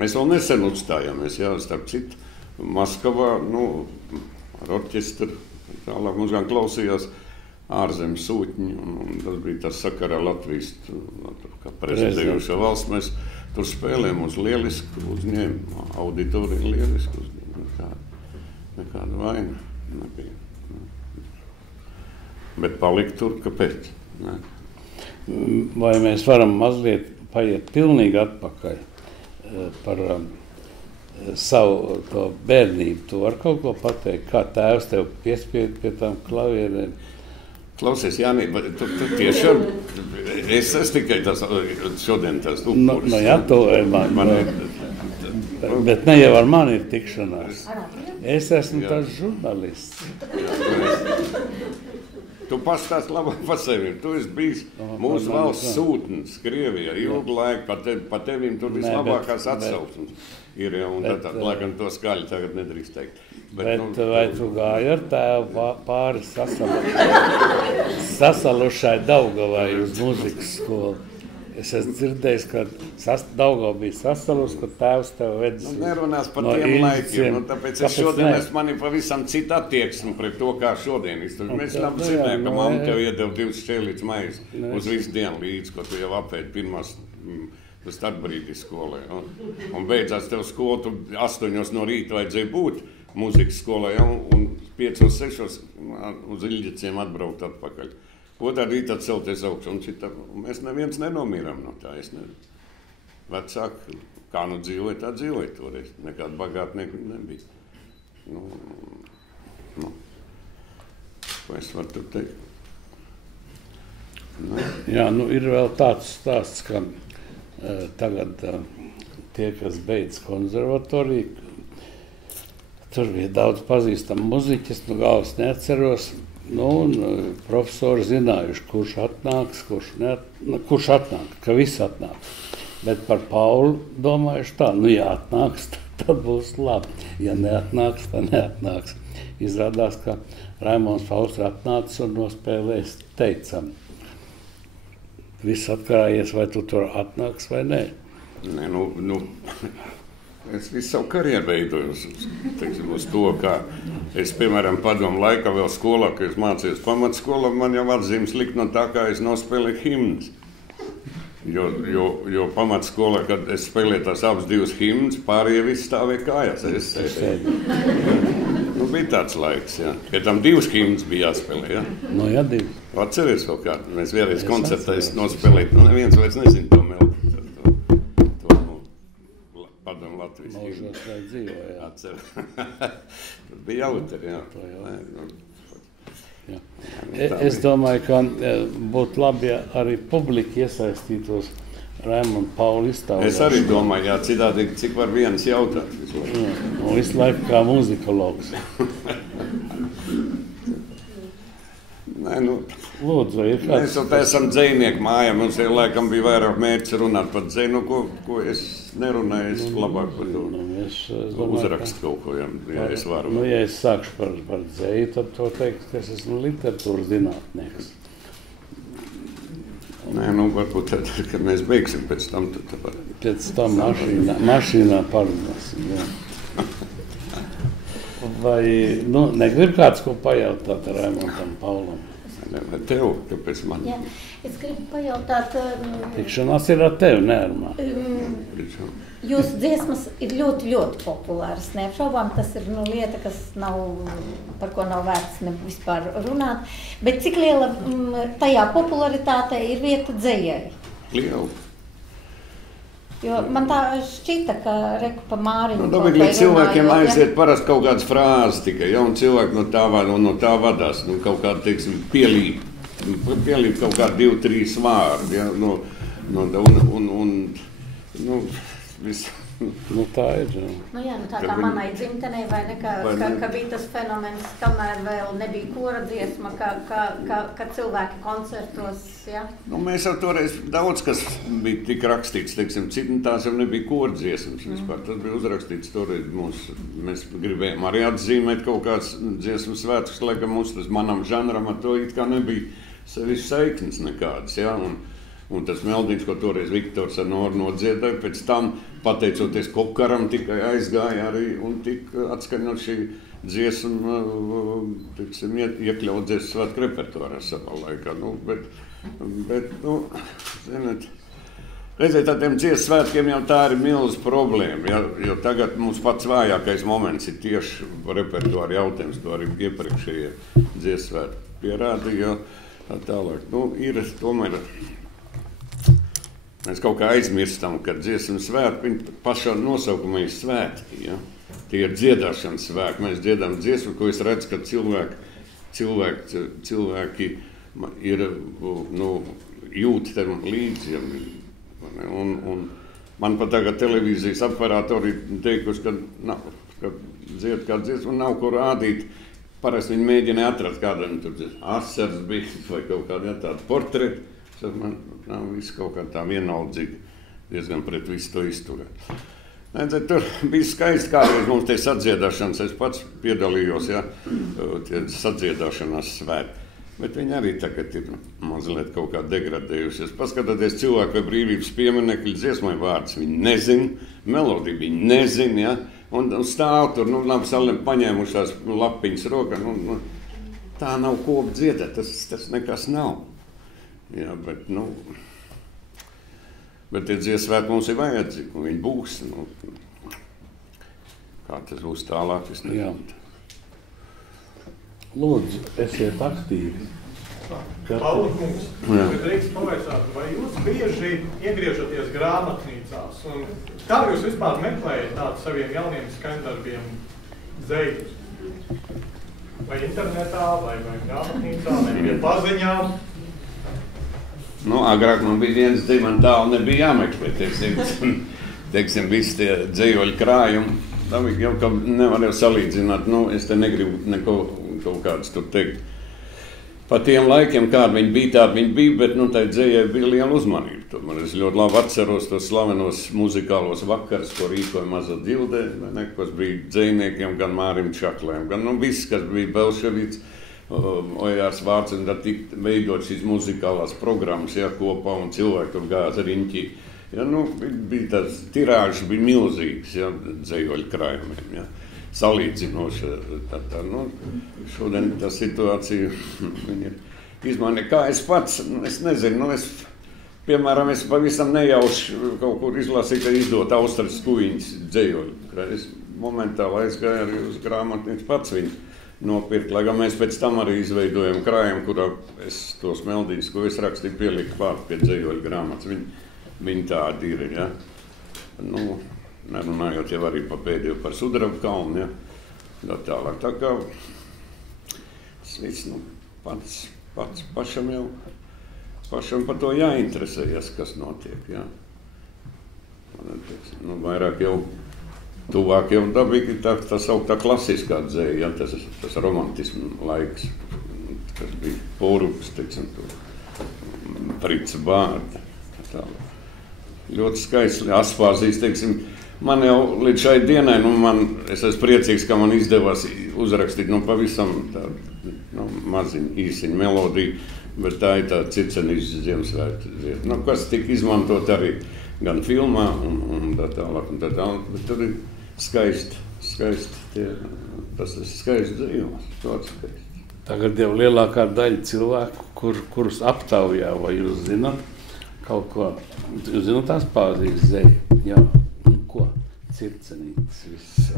Mēs vēl nesen uzstājāmies, starp citu, Maskavā, ar orķestru, tālāk mums gan klausījās ārzemes sūtņi, un tas bija tas sakarā Latvijas, kā prezidējušā valsts, mēs tur spēlējām uz lielisku uzņēmumu, auditoriju lielisku uzņēmumu, nekāda vaina nebija. Bet palikt tur, kāpēc? vai mēs varam mazliet paiet pilnīgi atpakaļ par savu to bērnību? Tu vari kaut ko pateikt, kā tēvs tev piespied pie tām klavierēm? Klausies, Jānī, tu tiešām, es tikai tas šodien tas upuris. Jā, to bet ne jau ar mani ir tikšanās. Es esmu tas žurnālists. Tu pastāst labāk par sevi. Tu esi bijis mūsu valsts sūtnis Krievijā ilgu laiku. Pa tevim tur vislabākās atsauksmes ir, un tad, laikam, to skaļi tagad nedrīkst teikt. Bet vai tu gāji ar tēvu pāri sasalušai Daugavai uz muzikas skolu? Es esmu dzirdējis, ka Daugava bija sasalus, ka tēvs tev vedis nerunās par tiem laikiem, tāpēc es šodien man ir pavisam cita attieksme pret to, kā šodien iztur. Mēs labi zinājām, ka mamma tev iedeva 2 šķēlītes maizes uz visu dienu līdz, ko tu jau apēdi pirmās starpbrīdī skolē. Un beidzās tev skolu, tu 8 no rīta vajadzēja būt mūzikas skolē, un 5, 6 uz Iļģeciem atbraukt atpakaļ. Otrā rītā celties augšu, un mēs neviens nenomīram no tā. Es nezinu. Vecāki, kā nu dzīvoja, tā dzīvoja toreiz. Nekāda bagātnieka nebija. Ko es varu tur teikt? Jā, ir vēl tāds stāsts, ka tagad tie, kas beidz konservatoriju, tur bija daudz pazīstamu muziķis, galvas neatceros. Un profesori zinājuši, kurš atnāks, kurš atnāk, ka viss atnāk. Bet par Paulu domājuši tā, ja atnāks, tad būs labi. Ja neatnāks, tad neatnāks. Izrādās, ka Raimonds Pauls ir atnācis un nospēlējis teicam. Viss atkarājies, vai tu tur atnāks vai nē. Nē, es visu savu karjeru veidoju uz to, kā es, piemēram, padomu laikā vēl skolā, kad es mācījos pamatskolā, man jau atzīmes likt no tā, kā es nospēlēju himnas. Jo pamatskolā, kad es spēlēju tās abas 2 himnas, pārējie visi stāvēja kājās. Es bija tāds laiks, jā. Pie tam 2 himnas bija jāspēlē, jā. Jā, 2. Atceries kaut kādu? Mēs vienreiz koncertā nospēlēju, neviens vairs nezina to melodi. Mūžos vai dzīvo, jā. Tas bija jautri, jā. Es domāju, ka būtu labi, ja arī publika iesaistītos Raimonda Paula izstāvē. Es arī domāju, jā, citādi, cik var viens jautāt. Visu laiku kā muzikologs. Lūdzu, ir kāds... Mēs esam dzejnieki mājā, mums laikam bija vairāk mērķis runāt par dzeju, ko es nerunāju, es labāk par to uzrakstu kaut ko, ja es varu. Ja es sākšu par dzeju, tad to teikt, ka es esmu literatūras zinātnieks. Nē, varbūt tad, kad mēs beigsim pēc tam, tad var. Pēc tam mašīnā parunāsim, jā. Vai, negrib kāds ko pajautāt Raimondam Paulam? Vai tev, kāpēc man? Jā, es gribu pajautāt... Tikšanās ir ar tevi, ne ar mani. Jūsu dziesmas ir ļoti, ļoti populāras. Neapšaubām, tas ir lieta, par ko nav vērts vispār runāt. Bet cik liela tajā popularitātei ir vieta dzejai? Liela. Jo man tā šķita, ka reku pa Māriņu... Līdz cilvēkiem aiziet parasti kaut kādas frāzes tikai, un cilvēki no tā vadās, kaut kāda, teiksim, pielīp kaut kādi 2-3 vārdi, ja, viss. Tā ir, jā. Tā kā manai dzimtenei, vai ne, ka bija tas fenomens, kamēr vēl nebija kora dziesma, ka cilvēki koncertos, jā? Mēs jau toreiz daudz, kas bija tik rakstīts, teiksim, tās jau nebija kora dziesmas vispār. Tas bija uzrakstīts toreiz mēs gribējām arī atzīmēt kaut kāds dziesmas svētkus, laikam mums tas manam žanram ar to it kā nebija sevišķi saiknes nekādas, jā, un tas meldīns, ko toreiz Viktors ar Noru nodziedāja, pēc tam, pateicoties Kokaram, tikai aizgāja arī un tika atskaņot šī dziesma, tiksim, iekļaut dziesmas svētku repertuārā savā laikā. Ziniet, redziet, tādiem dziesmas svētkiem jau tā ir milz problēma, jo tagad mums pats vājākais moments ir tieši repertuāra jautājums, to arī iepriekšējie dziesmas svētki pierādīja, jo tā tālāk. Ir tomēr Mēs kaut kā aizmirstam, ka dziesmu svētki, viņi pašā nosaukumā ir svētki. Ja? Tie ir dziedāšanas svētki. Mēs dziedām dziesmu, ko es redzu, ka cilvēki ir, jūt tam līdzi. Ja? Un man pat tagad televīzijas operatori teikuši, ka dzied kā dziesmu un nav ko rādīt. Parasti viņi mēģināja atrast kādam tur asars bija vai kaut kādi tādi portreti. Man viss kaut kā tā vienaldzīgi diezgan pret visu to izturēt. Tur bija skaisti kādreiz mums tie sadziedāšanas, es pats piedalījos, ja, tie sadziedāšanās svētki. Bet viņi arī tagad ir mazliet kaut kā degradējušies. Paskatieties cilvēku vai brīvības pieminekļu dziesmai vārds, viņi nezin, melodiju viņi nezin, ja, un stāv tur, labi paņēmušās lapiņas rokā, tā nav ko dziedāt, tas nekas nav. Jā, bet tie dziesmēti mums ir vajadzīgi, un viņi būs. Kā tas būs tālāk, es nezinu. Lūdzu, esiet aktīvi. Pauli kungs, bet reiks pavaicāt, vai jūs bieži iegriežaties grāmatnīcās? Un kā jūs vispār meklējat tādu saviem jauniem skaņdarbiem dzējus? Vai internetā, vai grāmatnīcā, vai pie paziņām? Agrāk man bija viens dzīvi, man tālu nebija jāmeklē, teiksim, visi tie dzējoļu krājumi. Tā jau nevar jau salīdzināt, es te negribu neko kaut kādus tur teikt. Pa tiem laikiem, kādi viņi bija, tādi viņi bija, bet tai dzējai bija liela uzmanība. Tomēr es ļoti labi atceros tos slavenos muzikālos vakars, ko rīkoja Maza Dildē, kas bija dzējniekiem, gan Mārim Čaklēm, gan viss, kas bija Belševīts. Ojārs Vārts un tad tik veidot šīs muzikālās programmas, ja, kopā un cilvēki tur gāza riņķī. Ja, bija tās tirāžas, bija milzīgas, ja, dzējoļu krājumiem, ja, salīdzinoši. Šodien tā situācija ir izmainīta. Kā es pats, es nezinu, piemēram, es pavisam nejauši kaut kur izlasīju, ka izdot Austrijas Kuiņas dzējoļu. Es momentāli aizgāju arī uz grāmatnīcu pats viņu nopirkt, lai gan mēs pēc tam arī izveidojam krājumu, kurā es tos meldīņus, ko es rakstīju, pieliku klāt pie dzējoļu grāmatas. Viņi tādi ir, ja. Nerunājot jau arī pa pēdējo par Sudraba kalnu, ja. Tālāk. Tā kā tas viss, pats pašam par to jāinteresējas, kas notiek, ja. Vairāk jau tuvāk jau dabīgi tā sauktā klasiskā dzēja, ja, tas romantismu laiks, kas bija Porups, teiksim, Frits Bārda. Ļoti skaisti Aspāzijas, teiksim, man jau līdz šai dienai, es esmu priecīgs, ka man izdevās uzrakstīt, pavisam tādu, maziņu, īsiņu melodiju, bet tā ir tā Circenīša Ziemassvētku dziesma, kas tika izmantot arī gan filmā un tā tālāk, bet tur ir skaisti, tas ir skaisti dzējums, ļoti skaisti. Tagad jau lielākā daļa cilvēku, kurus aptaujā, vai jūs zināt kaut ko, jūs zināt Aspāzijas zeju, jā, ko? Circenītes, viss.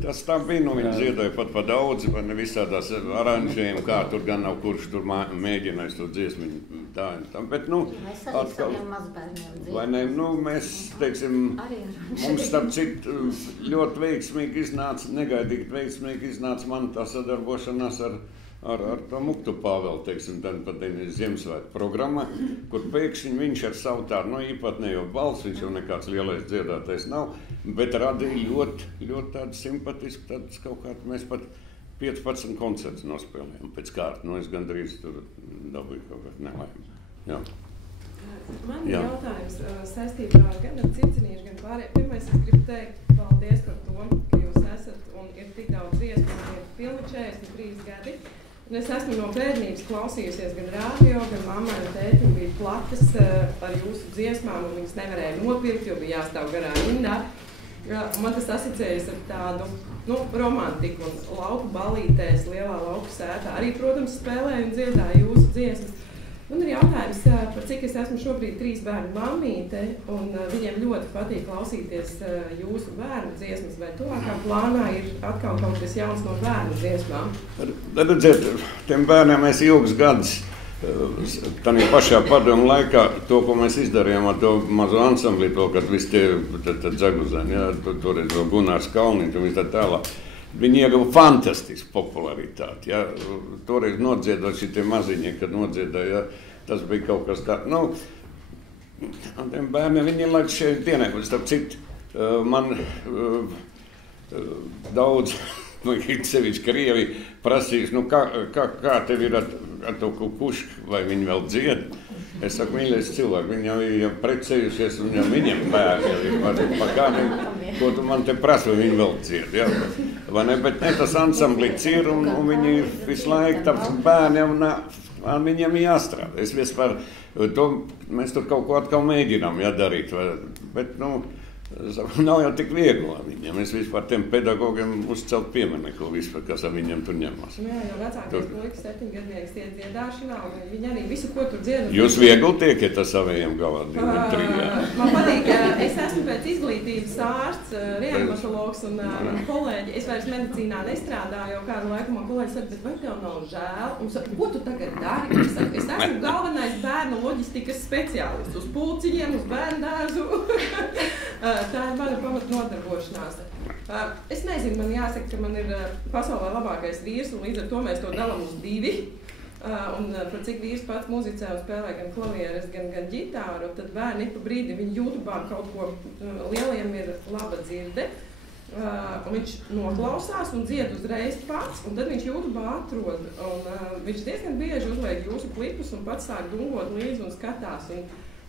Tas tā bija, viņi dziedāja pat pa daudz, vai ne visādās aranžējumi, kā tur gan nav kurš tur mēģinājis to dziesmiņu tā, bet, mēs arī saviem mazbērniem dziedājam. Vai ne, mēs, teiksim, mums starp citu ļoti veiksmīgi iznāca, negaidīgi veiksmīgi iznāca man tā sadarbošanās ar to Muktu Pāvelu, teiksim, tad pat Ziemassvētku programmā, kur pēkšņi viņš ar savu tādu, īpatnējo balsi, viņš jau nekāds lielais dziedātais nav, bet radīja ļoti tādu simpatisku, tādus kaut kādu, mēs pat 15 koncertus nospēlējām pēc kārta, es gandrīz tur dabūju kaut kādu nelaimi. Jā. Man ir jautājums saistībā gan ar Circenīšu, gan pārējiem. Pirmais, es gribu teikt paldies par to, ka jūs esat un ir tik daudz dziesmu, un ir pilni 43 gadi. Un es esmu no bērnības klausījusies gan rādio, gan mammai un tētim bija plates ar jūsu dziesmām, un viņas nevarēja nopirkt, jo bija jāstāv garā rindā. Man tas asociējas ar tādu romantiku un lauku balītēs, lielā lauku sētā. Arī, protams, spēlēju un dziedāju jūsu dziesmas. Un ir jautājums, par cik es esmu šobrīd 3 bērnu mammīte, un viņiem ļoti patīk klausīties jūsu bērnu dziesmas, vai tuvākā plānā ir atkal kaut kas jauns no bērnu dziesmām? Redziet, tiem bērniem mēs ilgus gadus tādā pašā padomu laikā to, ko mēs izdarījām ar to mazo ansambli, to, kad visi tie dzeguzēni, ja, toreiz vēl Gunārs Kalniņš un viss tā tālāk, viņi ieguva fantastisku popularitāti. Ja. Toreiz nodziedot šitie maziņi, kad nodziedāja, ja, tas bija kaut kas tā, nu, tiem bērniem viņi ir laiks šeit dienai, bet starp citu, man daudz, sevišķi Krievi prasīs, nu kā tev ir ar to kukušku, vai viņi vēl dzied? Es saku, mīļais cilvēki, viņi jau ir precējušies un jau viņiem bērni ir pa kādiem, ko tu man te prasi, vai viņi vēl dzied, ja? Vai ne? Bet ne, tas ansamblis ir un viņi visu laiku tāpēc bērniem un viņiem jāstrādā. Es vispār, mēs tur kaut ko atkal mēģinām darīt, bet, nu, nav jau tik viegli viņiem. Es vispār tiem pedagogiem uzcelt pieminiektu vispār, kas ar viņiem tur ņemās. Jā, jo vecākais puikas 7-gadnieks iet dziedāšanā, un viņi arī visu, ko tur dzied. Jūs viegli tiekat ar saviem galā 2-3? Man patīk, es esmu pēc izglītības ārsts, reanimatologs un kolēģi. Es vairs medicīnā nestrādāju, jo kādu laiku man kolēģi saka, bet vai tev nav žēl? Un saka, ko tu tagad dari? Es esmu galvenais bērnu loģistikas speciālists uz pulciņiem, uz bērnu dārzu. Tā ir mana pamatnodarbošanās. Es nezinu, man jāsaka, ka man ir pasaulē labākais vīrs, un līdz ar to mēs to dalām uz 2. Un par cik vīrs pats muzicē un spēlē gan klavieres, gan ģitāru, tad bērni pa brīdi viņi YouTube kaut ko, lieliem ir laba dzirde, un viņš noklausās un dzied uzreiz pats, un tad viņš YouTube atrod. Un viņš diezgan bieži uzliek jūsu klipus un pats sāk dungot līdzi un skatās. Un,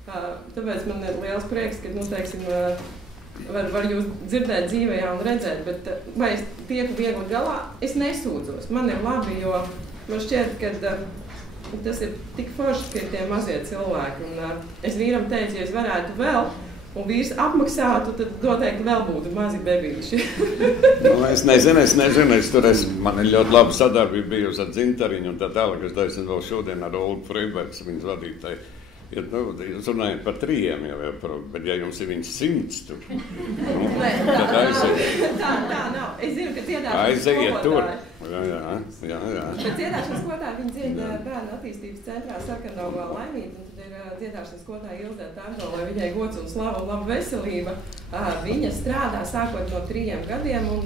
tāpēc man ir liels prieks, ka, nu, teiksim, var jūs dzirdēt dzīvējā un redzēt, bet vai es tieku viegli galā, es nesūdzos. Man ir labi, jo man šķiet, ka tas ir tik forši, ka ir tie mazie cilvēki. Un es vīram teicu, ja es varētu vēl, un vīrs apmaksātu, tad noteikti vēl būtu mazi bebīši. Nu, es nezinu, man ir ļoti laba sadarbība bijusi ar Dzintariņu un tā tālāk, es taisnu vēl šodien ar Olgu Freibergs, viņas vadītāju. Ja, nu, jūs runājat par 3 jau, bet ja jums ir viņas 100 tur, tad aiziet. Tā nav. Es zinu, ka dziedāšanas skolotāji. Jā. Bet dziedāšanas skolotāji, viņi dzied bērnu attīstības centrā Sarkandaugā Laimīt, un tad ir dziedāšanas skolotāja Ilzē Tārto, lai viņai gods un slava un laba veselība. Viņa strādā sākot no 3 gadiem, un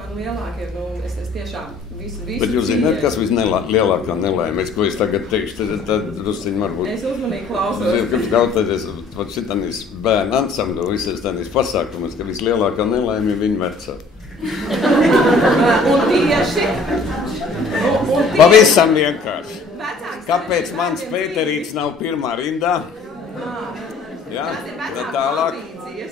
ar lielākiem, es tiešām visu Bet jūs zināt, kas vislielākā nelaime, ko es tagad teikšu, tad drusciņi varbūt. Es uzmanīgi klausos. Kautāties, pat šitanīs bērnu ansambļu, visas tanīs pasākumus, ka vislielākā nelaime ir viņa vecāki. Un tieši. Pavisam vienkārši. Kāpēc mans Pēterīts nav pirmā rindā? Ja? Tālāk,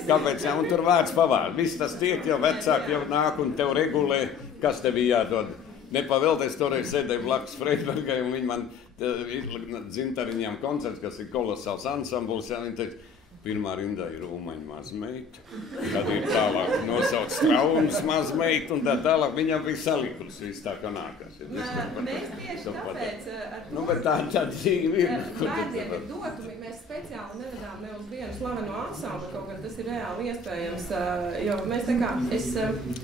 kāpēc jau tur vārds pavār? Viss tas tiek, jau vecāki jau nāk un tev regulē, kas tev jādod. Nepavēlties toreiz sēdēju blakus Freibergai un viņi man Dzintariņām koncerts, kas ir kolosāls ansambls, ja viņi teica, pirmā rindā ir Ulmaņa mazmeita, tad ir tālāk nosauc Straumas mazmeita un tā tālāk viņam bija salikusi viss tā, kā nākas. Mēs tieši tāpēc nu, bet tā dzīve ir. Bērniem ir dotu, mēs speciāli nevedām ne uz vienu slavenu ansambli, kaut gan tas ir reāli iespējams, jo mēs tā kā, es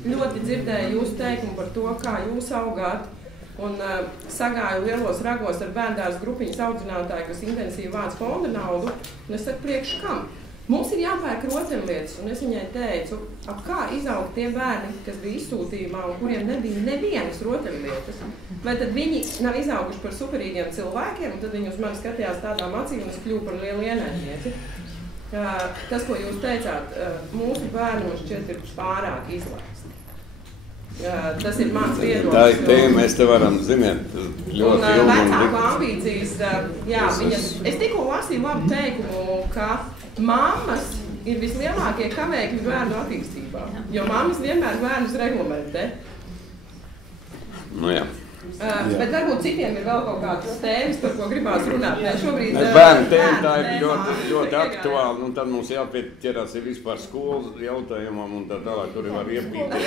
ļoti dzirdēju jūsu teikumu par to, kā jūs augāt, un sagāju lielos ragos ar bērndārs grupiņas audzinātāju, kas intensīvi vāc fonda naudu, un es saku, priekš kam? Mums ir jāpērk rotaļlietas, un es viņai teicu, ap kā izauga tie bērni, kas bija izsūtījumā un kuriem nebija nevienas rotaļlietas. Vai tad viņi nav izauguši par superīgiem cilvēkiem, un tad viņi uz mani skatījās tādām acīm, un es kļuvu par lielu ienaidnieci. Tas, ko jūs teicāt, mūsu bērni šķiet ir pārāk izlaisti. Tas ir mans viedoklis. Tā ir tēma, mēs te varam, ziniet, ļoti ilgi. Un vecāku ambīcijas, jā, viņas, es tikko lasīju labu teikumu, ka mammas ir vislielākie kavēkļi bērnu attīstībā, jo mammas vienmēr bērnus reglamentē. Nu jā. Bet varbūt citiem ir vēl kaut kādas tēmas, par ko gribās runāt. Bērnu tēma tā ir ļoti aktuāla, un tad mums jāpieķerās ir vispār skolas jautājumam, un tā tālāk tur var iepīties.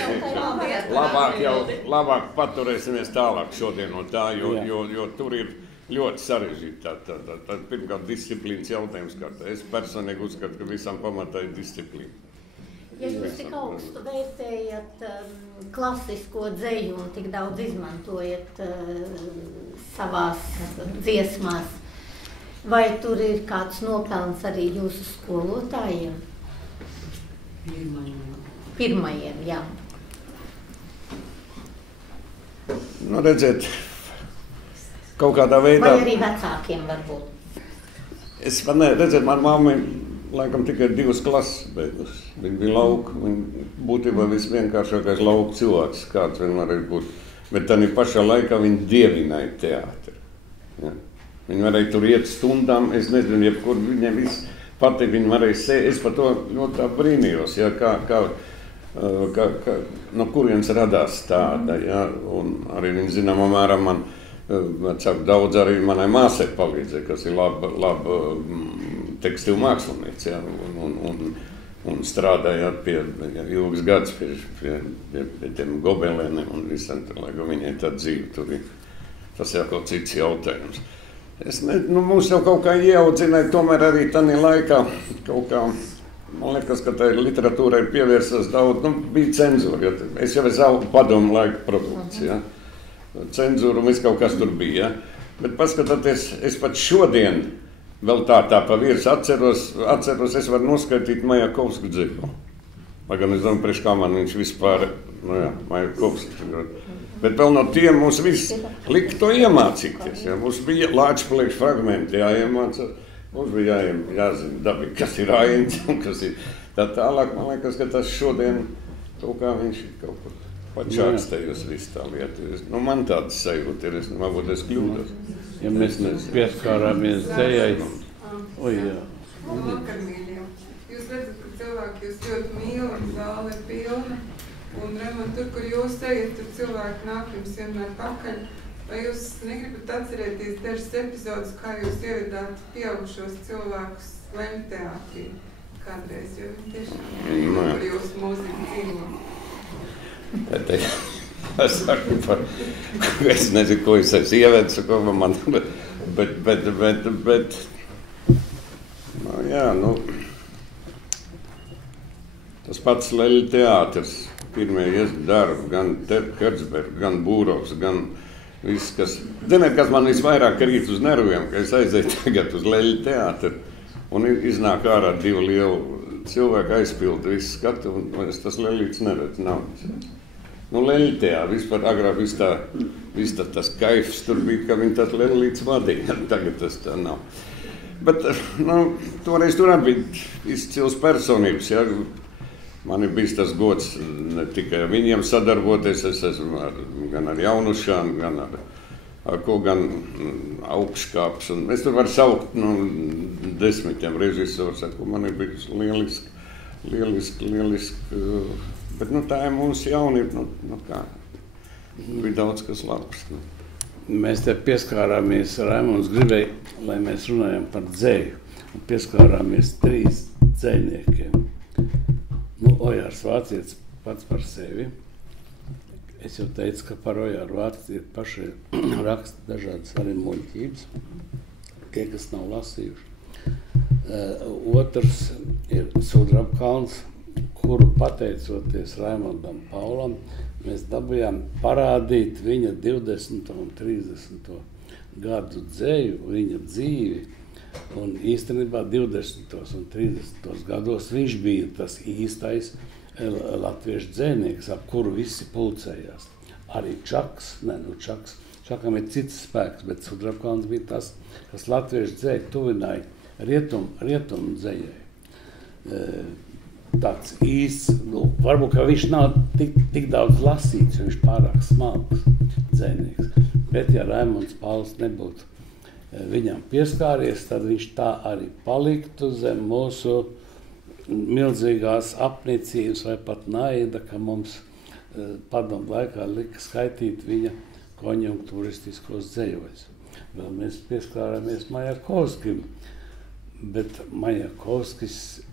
Labāk paturēsimies tālāk šodien no tā, jo tur ir ļoti sarežģīti. Tā pirmkārt disciplīnas jautājums. Es personīgi uzskatu, ka visam pamatā ir disciplīna. Ja jūs tik augstu vērtējat klasisko dzeju un tik daudz izmantojat savās dziesmās, vai tur ir kāds nopelns arī jūsu skolotājiem? Pirmajiem, jā. Nu, redziet, kaut kādā veidā... Vai arī vecākiem varbūt? Es man redzētu, man mamma laikam tikai 2 klases beigusi. Viņa bija lauka, viņa būtībā visvienkāršākais lauka cilvēks, kāds vien varēja būt. Bet tādā pašā laikā viņa dievināja teātri. Ja? Viņa varēja tur iet stundām, es nezinu, jebkur viņam viss pati viņa varēja sēst. Es par to ļoti brīnījos, ja? No kurienes radās tāda. Ja? Un arī viņa zināmā mērā man daudz arī manai māsai palīdzēja, kas ir laba tekstilu māksliniece, ja, un strādājāt pie ilgas gadus pie tiem gobelēniem un visam, lai viņai tā dzīve tur ir. Tas jau kaut cits jautājums. Mums jau kaut kā ieaudzināja, tomēr arī tādā laikā kaut kā, man liekas, ka tā literatūrai pievērsās daudz, bija cenzūra, jo es jau esmu padomu laika produkts, ja. Cenzūru un viss kaut kas tur bija, ja? Bet paskatoties, es pat šodien vēl tā pa virs atceros, es varu noskaitīt Majakovsku dzīvu. Lai gan es domāju, priekš kā man viņš vispār, Majakovsku. Bet vēl no tiem mums viss lika to iemācīties, ja? Mums bija Lāčplēkšu fragmenti jāiemāca, mums bija jāzina dabīgi, kas ir Ains un kas ir tā tālāk. Man liekas, ka tas šodien kaut kā viņš ir kaut kur. Pačākstējos visu tā lietu. Man tāds sajūta ir, varbūt es kļūdos. Ja mēs pieskārāmies dzejai. Vakar, mīļie. Jūs redzat, ka cilvēki jūs ļoti mīl un zāle ir pilna. Un, Raimond, tur, kur jūs ejat, tur cilvēki nāk jums vienmēr pakaļ. Vai jūs negribat atcerēties dažas epizodes, kā jūs ievedāt pieaugušos cilvēkus Lemj teātrī kādreiz, jo viņi tiešām par jūsu mūziku dzīvo? Es saku par, es nezinu, ko es esmu ievedis, ko man, bet, jā, tas pats Leļu teātris, pirmie darbi, gan Herzberg, gan Būrovs, gan viss, kas, ziniet, kas man visvairāk rīt uz nerviem, ka es aizēju tagad uz Leļu teātri, un iznāk ārā 2 lielu cilvēku aizpildu visu skatu, un es tas Leļīts neredzu, nav. Leļtejā, vispār agrāk viss tas kaifs tur bija, ka viņi tas Leļīts vadīja, tagad tas tā nav. Bet, toreiz tur bija izcils personības, ja. Man ir bijis tas gods ne tikai viņiem sadarboties, es esmu gan ar Jaunušām, gan gan Augškāps, un es tur varu saukt, 10 režisors, man ir bijis lieliski, bet, tā ir mūsu jaunība, kā, bija daudz kas labs. Mēs te pieskārāmies, Raimonds gribēja, lai mēs runājam par dzeju, un pieskārāmies 3 dzejniekiem. Ojārs Vācietis pats par sevi. Es jau teicu, ka par Ojāru Vācieti paši raksta dažādas arī muļķības, tie, kas nav lasījuši. Otrs ir Sudrabkalns, kuru pateicoties Raimondam Paulam, mēs dabījām parādīt viņa 20. un 30. gadu dzeju, viņa dzīvi. Un īstenībā 20. un 30. gados viņš bija tas īstais latviešu dzejnieks, ap kuru visi pulcējās. Arī Čaks, Čakam ir cits spēks, bet Sudrabkalns bija tas, kas latviešu dzeju tuvināja rietumu dzejai. Tāds īsts, varbūt, ka viņš nav tik daudz lasīts, jo viņš pārāk smalks dzejnieks. Bet, ja Raimonds Pauls nebūtu viņam pieskāries, tad viņš tā arī paliktu zem mūsu milzīgās apnicības vai pat naida, ka mums padomu laikā lika skaitīt viņa konjunktūristiskos dzejojus. Vēl mēs pieskārāmies Majakovskim, bet Majakovskis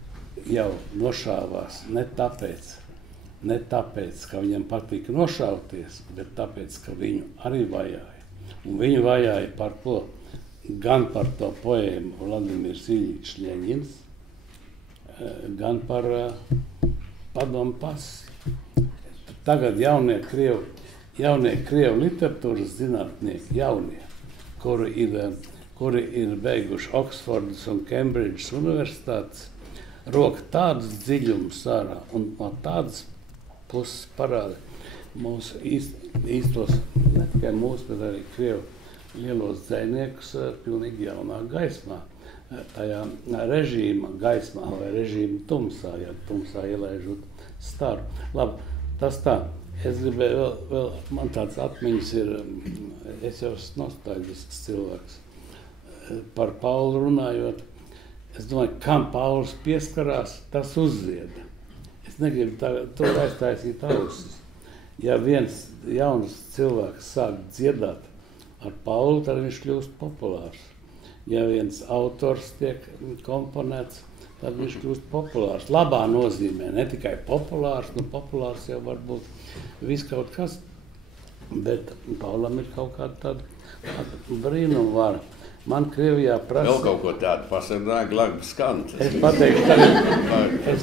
jau nošāvās ne tāpēc, ka viņam patika nošauties, bet tāpēc, ka viņu arī vajāja. Un viņu vajāja par ko? Gan par to poēmu Vladimirs Iļičs Ļeņins, gan par padomu pasi. Tagad jaunie krievu literatūras zinātnieki, kuri ir beiguši Oksfordas un Kembridžas universitātes, roka tādus dziļumus ārā un no tādas puses parāda mūsu īstos, ne tikai mūsu, bet arī krievu lielos dzejniekus pilnīgi jaunā gaismā. Tajā režīma gaismā vai režīma tumsā, ja tumsā ielaižot staru. Labi, tas tā. Es gribēju vēl man tāds atmiņas ir, es jau esmu nostalģisks cilvēks. Par Paulu runājot, es domāju, kam Pauls pieskarās, tas uzzieda. Es negribu to aiztaisīt ausis. Ja viens jauns cilvēks sāk dziedāt ar Paulu, tad viņš kļūst populārs. Ja viens autors tiek komponēts, tad viņš kļūst populārs. Labā nozīmē, ne tikai populārs, populārs jau var būt viss kaut kas, bet Paulam ir kaut kāda tāda brīnumvara. Man Krievijā prasa... Vēl kaut ko tādu pasarunāja, glagbi skant. Es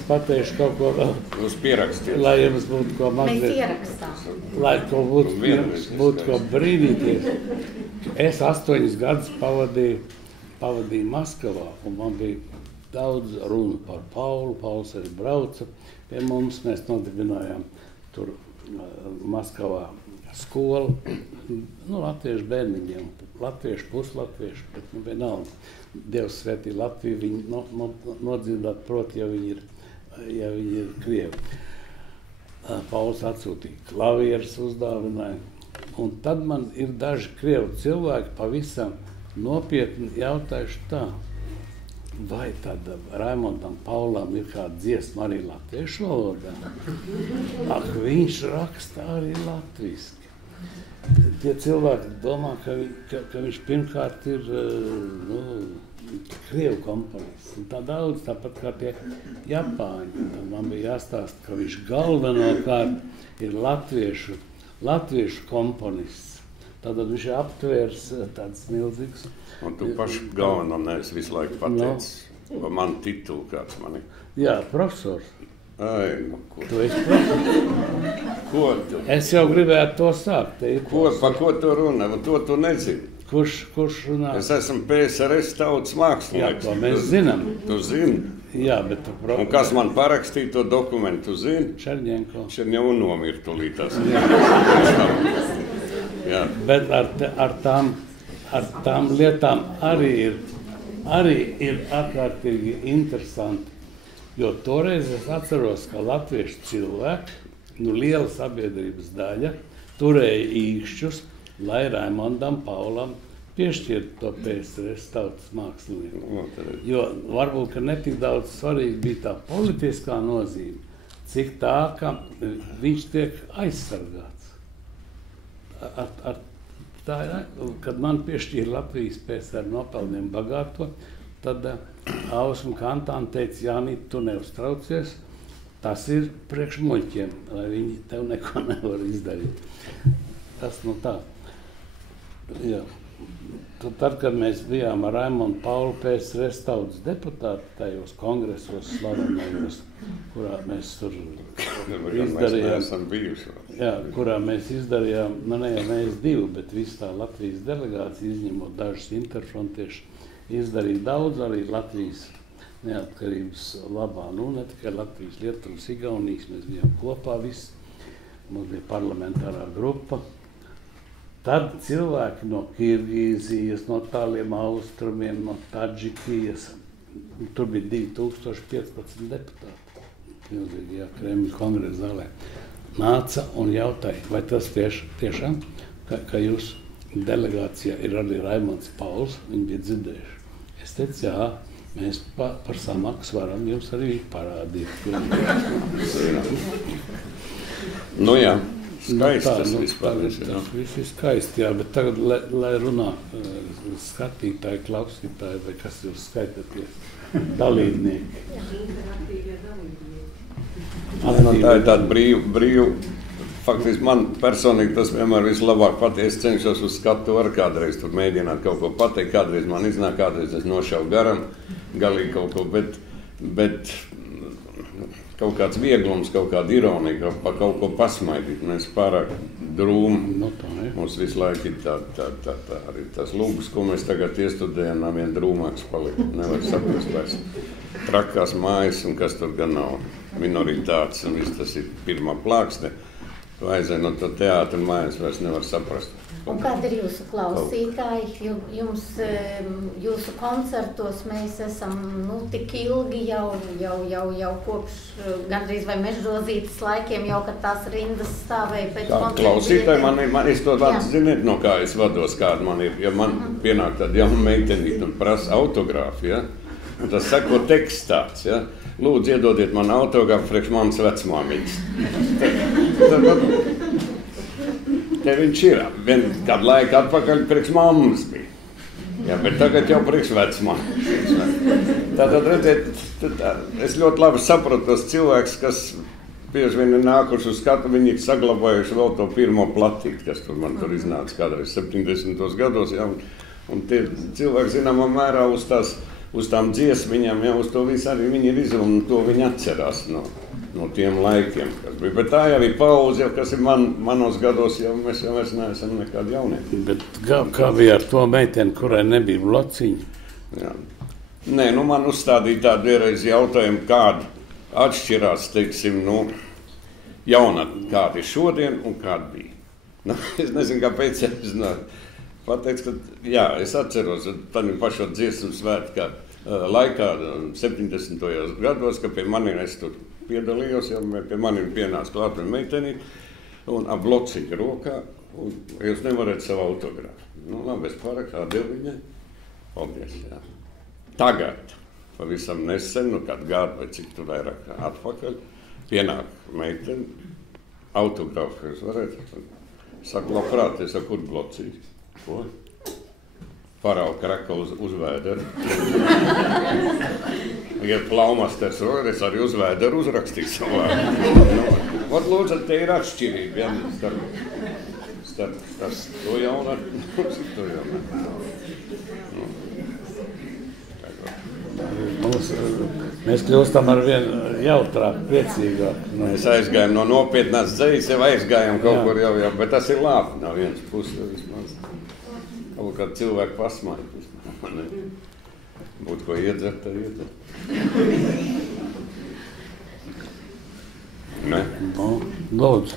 pateikšu kaut ko vēl. Jūs pierakstiet. Lai jums būtu ko mazliet... Mēs ierakstām. Lai ko būtu ko brīnīties. Es 8 gadus pavadīju Maskavā, un man bija daudz runu par Paulu. Pauls arī brauca pie mums. Mēs nodibinājām tur Maskavā skolu, latviešu bērniņiem, latviešu, puslatviešu, bet vienalga. Dievs svētī Latviju, viņi nodzirdāt proti, ja viņi ir krievi. Pauls atsūtīja klavierus, uzdāvināja. Un tad man ir daži krievu cilvēki pavisam nopietni jautājuši tā, vai tad Raimondam Paulam ir kāda dziesma arī latviešu valodā? Ak, viņš raksta arī latviski. Tie cilvēki domā, ka viņš pirmkārt ir krievu komponists. Un tā daudz, tāpat kā tie Japāņi. Tad man bija jāstāsta, ka viņš galvenokārt ir latviešu komponists. Tātad viņš ir aptvērs tāds milzīgs. Un tu paši galveno neesi visu laiku pateicis, vai man titulu kāds man ir? Jā, profesors. Ai, ko? Tu esi profesors? Ko tu? Es jau gribētu to sākt. Par ko tu runā? To tu nezini. Kurš runā? Es esmu PSRS tautas mākslinieks. Jā, to mēs zinām. Tu zini? Jā, bet tu Un kas man parakstīja to dokumentu, tu zini? Čerņenko. Čerņenko nomir tūlītās. Jā. Bet ar tām lietām arī ir ārkārtīgi interesanti, jo toreiz es atceros, ka latviešu cilvēki, liela sabiedrības daļa, turēja īkšķus, lai Raimondam Paulam piešķirtu to PSRS tautas mākslinieku. Jo varbūt, ka netik daudz svarīgi bija tā politiskā nozīme, cik tā, ka viņš tiek aizsargāts. Kad man piešķīra Latvijas PSR nopelniem bagāto, tad Ausma Kantāna teica, Jānīt, tu neuztraucies, tas ir priekš muļķiem, lai viņi tev neko nevar izdarīt. Tas tā. Jā. Tad, kad mēs bijām ar Raimondu Paulu PSRS tautas deputāti tajos kongresos slavenajos, kurā mēs tur izdarījām, ne jau mēs divi, bet visu tā Latvijas delegācija, izņemot dažus interfrontieši, izdarīja daudz arī Latvijas neatkarības labā. Ne tikai Latvijas, Lietuvas, Igaunijas, mēs bijām kopā visi, mums bija parlamentārā grupa. Tad cilvēki no Kirgīzijas, no tāliem austrumiem, no Tadžikijas, tur bija 2015 deputāti, milzīgajā Kremļa kongresa zālē, nāca un jautāja, vai tas tiešām, ka jūsu delegācijā ir arī Raimonds Pauls, viņi bija dzirdējuši. Es teicu, jā, mēs par samaksu varam jums arī parādīt. Nu jā. Skaisti tas vispār. Tas viss ir skaisti, jā, bet tagad, lai runā skatītāji, klausītāji, vai kas jūs skaitaties, dalībnieki. Tā ir tāda brīva, faktiski man personīgi tas vienmēr vislabāk patīk. Es cenšos uz skatu ar kādreiz tur mēģināt kaut ko pateikt, kādreiz man iznāk, kādreiz es nošauju galīgi kaut ko, bet kaut kāds vieglums, kaut kāda ironija, pa kaut ko pasmaidīt. Mēs pārāk drūmi. Mums visu laiku ir arī tas lūgas, ko mēs tagad iestudējam, nav vien drūmāks palikt. Nevar saprast vairs trakās mājas un kas tur gan nav. Minoritātes un viss tas ir pirmā plāksne. Aizēj no to teātra mājas vairs nevar saprast. Un kādi ir jūsu klausītāji? Jums, jūsu koncertos mēs esam tik ilgi jau kopš gandrīz vai Mežrozītes laikiem, jau kad tās rindas stāvēja pēc koncertu. Klausītāji, man es to vārdu ziniet, no kā es vados, kāda man ir. Ja man pienāk tāda jauna meitenīte un prasa autogrāfu, ja? Un tas sako teksts tāds, ja? Lūdzu, iedodiet man autogrāfu priekš manas vecmāmiņas. Te viņš ir. Kādu laiku atpakaļ priekš mammas bija. Jā, bet tagad jau priekš vecmāmiņas. Tātad, redziet, es ļoti labi saprotu tos cilvēkus, kas bieži vien ir nākuši uz skatu, viņi ir saglabājuši vēl to pirmo platīti, kas tur man tur iznāca kādreiz 70. gados. Jā, un tie cilvēki zināmā mērā uz tām dziesmiņām, ja, uz to visu arī viņi ir izrunāti, to viņi atcerās no tiem laikiem, kas bija. Bet tā jau ir pauze, kas ir manos gados, jau mēs jau vairs neesam nekādi jaunieši. Bet kā bija ar to meiteni, kurai nebija blociņa? Jā. Nē, man uzstādīja tādu vienreiz jautājumu, kāda atšķirās, teiksim, jaunatne, kāda ir šodien un kāda bija. Es nezinu, kāpēc es pateicu, ka jā, es atceros, tad pašā dziesmu svētkā laikā 70. gados, ka pie maniem es tur piedalījos, jau pie maniem pienāca klāt un meitenī un ap blociņu rokā, un jūs nevarat savu autogrāfu. Labi, es pārakādu viņai. Paldies, jā. Tagad, pavisam nesen, kādu gadu vai cik tur vairāk atpakaļ, pienāk meiteni, autogrāfu jūs varat. Saku, labprāt, es saku, kur blociņu? Ko? Parauga kraka uz vēderu. Ja plaumasters rodas, es arī uz vēderu uzrakstīju savu vārdu. Ot, lūdzu, te ir atšķirība, ja, starp to jaunatni, to jaunatni. Mēs kļūstam ar vien jautrāk, priecīgāk. Mēs aizgājam no nopietnās dzejas, jau aizgājam kaut kur jau, bet tas ir labi, no vienas puses vismaz. Kaut kādu cilvēku pasmaid. Būtu ko iedzert, tad iedzert. Ne? Lūdzu.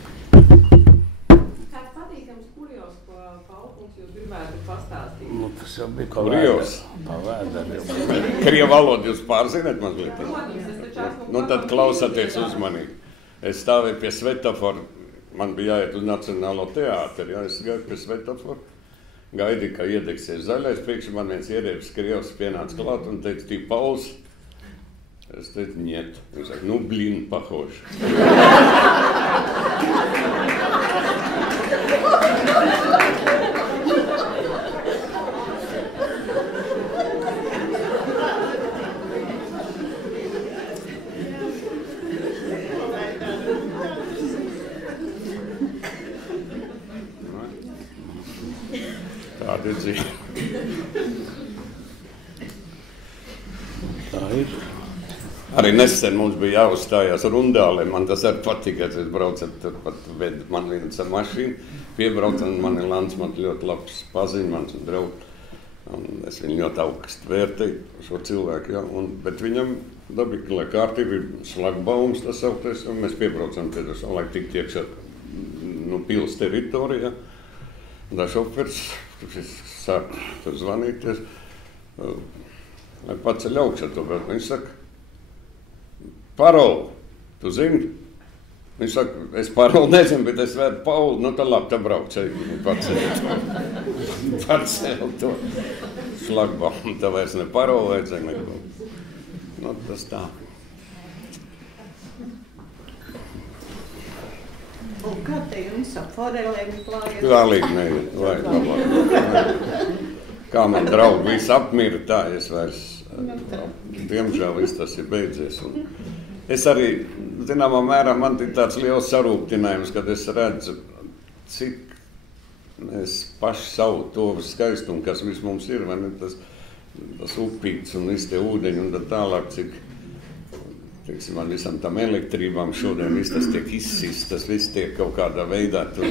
Kāds patīkams kurjos, ko Paulkungs jūs gribētu pastāstīt? Tas jau bija pa vēderu. Krievu valodu jūs pārzināt mazliet? Tad klausāties uzmanīgi. Es stāvēju pie Svetoforu. Man bija jāiet uz Nacionālo teātri, es gāju pie Svetoforu. Gaidīju, ka iedegsies zaļais, priekš man viens ierēbis Krievs pienāca klāt un teica, tī Pauls. Es teicu, niet. Viņš saka, blin, pahoši. Tāda ir dzīve. Tā ir. Arī nesen mums bija jāuzstājās Rundālē. Man tas arī patīk, kad es braucu, turpat ved man viens ar mašīnu. Piebrauc, un man ir Lants, man ļoti labs paziņ, mans un draugs. Un es viņu ļoti augstu vērtēju, šo cilvēku, jā. Bet viņam dabīgi, lai kārtība ir šlagbaums, tas sauktais, un mēs piebraucam pie tas, lai tikt iekšā pils teritorijā. Tā šofers, kas sāk zvanīties, lai paceļ augšā to, bet viņš saka, paroli, tu zini? Viņš saka, es paroli nezinu, bet es vēdu Paulu, tad labi, tā brauc, pacēl to šlagbaumu, tā vairs ne paroli vajadzēja neko. Tas tā. Un kā te jums ap forelēm klājas? Galīgi neiet, vajag labāk. Kā man draugi visi apmira, tā es vairs, diemžēl viss tas ir beidzies. Es arī, zināmā mērā, man ir tāds liels sarūktinājums, kad es redzu, cik mēs paši savu to skaistumu, kas viss mums ir, vai ne, tas upīts un viss tie ūdeņi un tā tālāk, cik teiksim, ar visam tam elektrībām šodien viss tas tiek izsists, tas viss tiek kaut kādā veidā tur,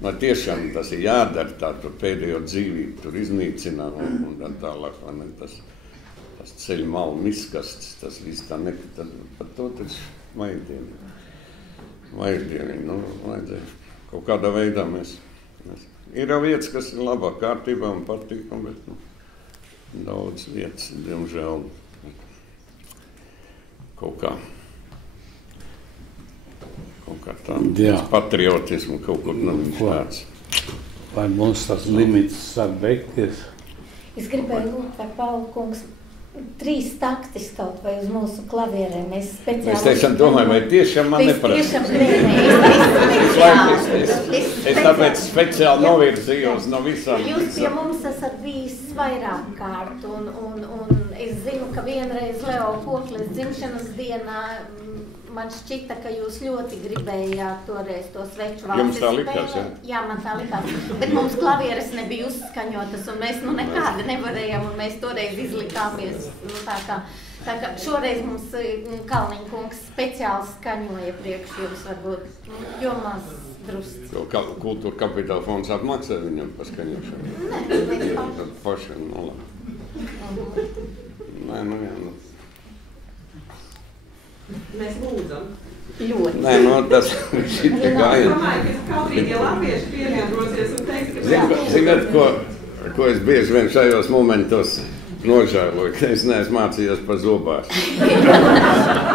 no tiešām tas ir jādara, tā tur pēdējo dzīvību tur iznīcinā un tālāk, vai ne, tas ceļu malu miskasts, tas viss tā par to taču vajadzēja, nu, kaut kādā veidā mēs ir jau vietas, kas ir labā kārtībā un patīkam, bet, nu, daudz vietas, diemžēl, kaut kā tā, patriotismu kaut kur nav tāds. Vai mums tas limits sāk beigties? Es gribēju lūgt, vai Paula kungs 3 taktis kaut vai uz mūsu klavierēm. Mēs tiešām domājam, vai tiešām man neprasa. Es tāpēc speciāli novirzījos no visām. Jūs pie mums esat bijis vairāk kārt, un es zinu, ka vienreiz Leo Kokles dzimšanas dienā man šķita, ka jūs ļoti gribējāt toreiz to sveču valsti. Jums tā likās, ja? Jā, man tā likās. Bet mums klavieres nebija uzskaņotas, un mēs nekādi nevarējām, un mēs toreiz izlikāmies. Tā kā šoreiz mums Kalniņa kungs speciāli skaņoja priekš jums, varbūt, jo maz drusci. Kultūra kapitāla fonds atmaksā viņam par skaņošanu? Nē, mēs paši. Nē, nu jā, nu. Mēs lūdzam. Ļoti. Nē, no tas šita gāja. Es domāju, ka kautīgie latvieši pievienosies un teiks, ka... Zināt, ko es bieži vien šajos momentos nožēloju, ka es neesmu mācījies par zobās.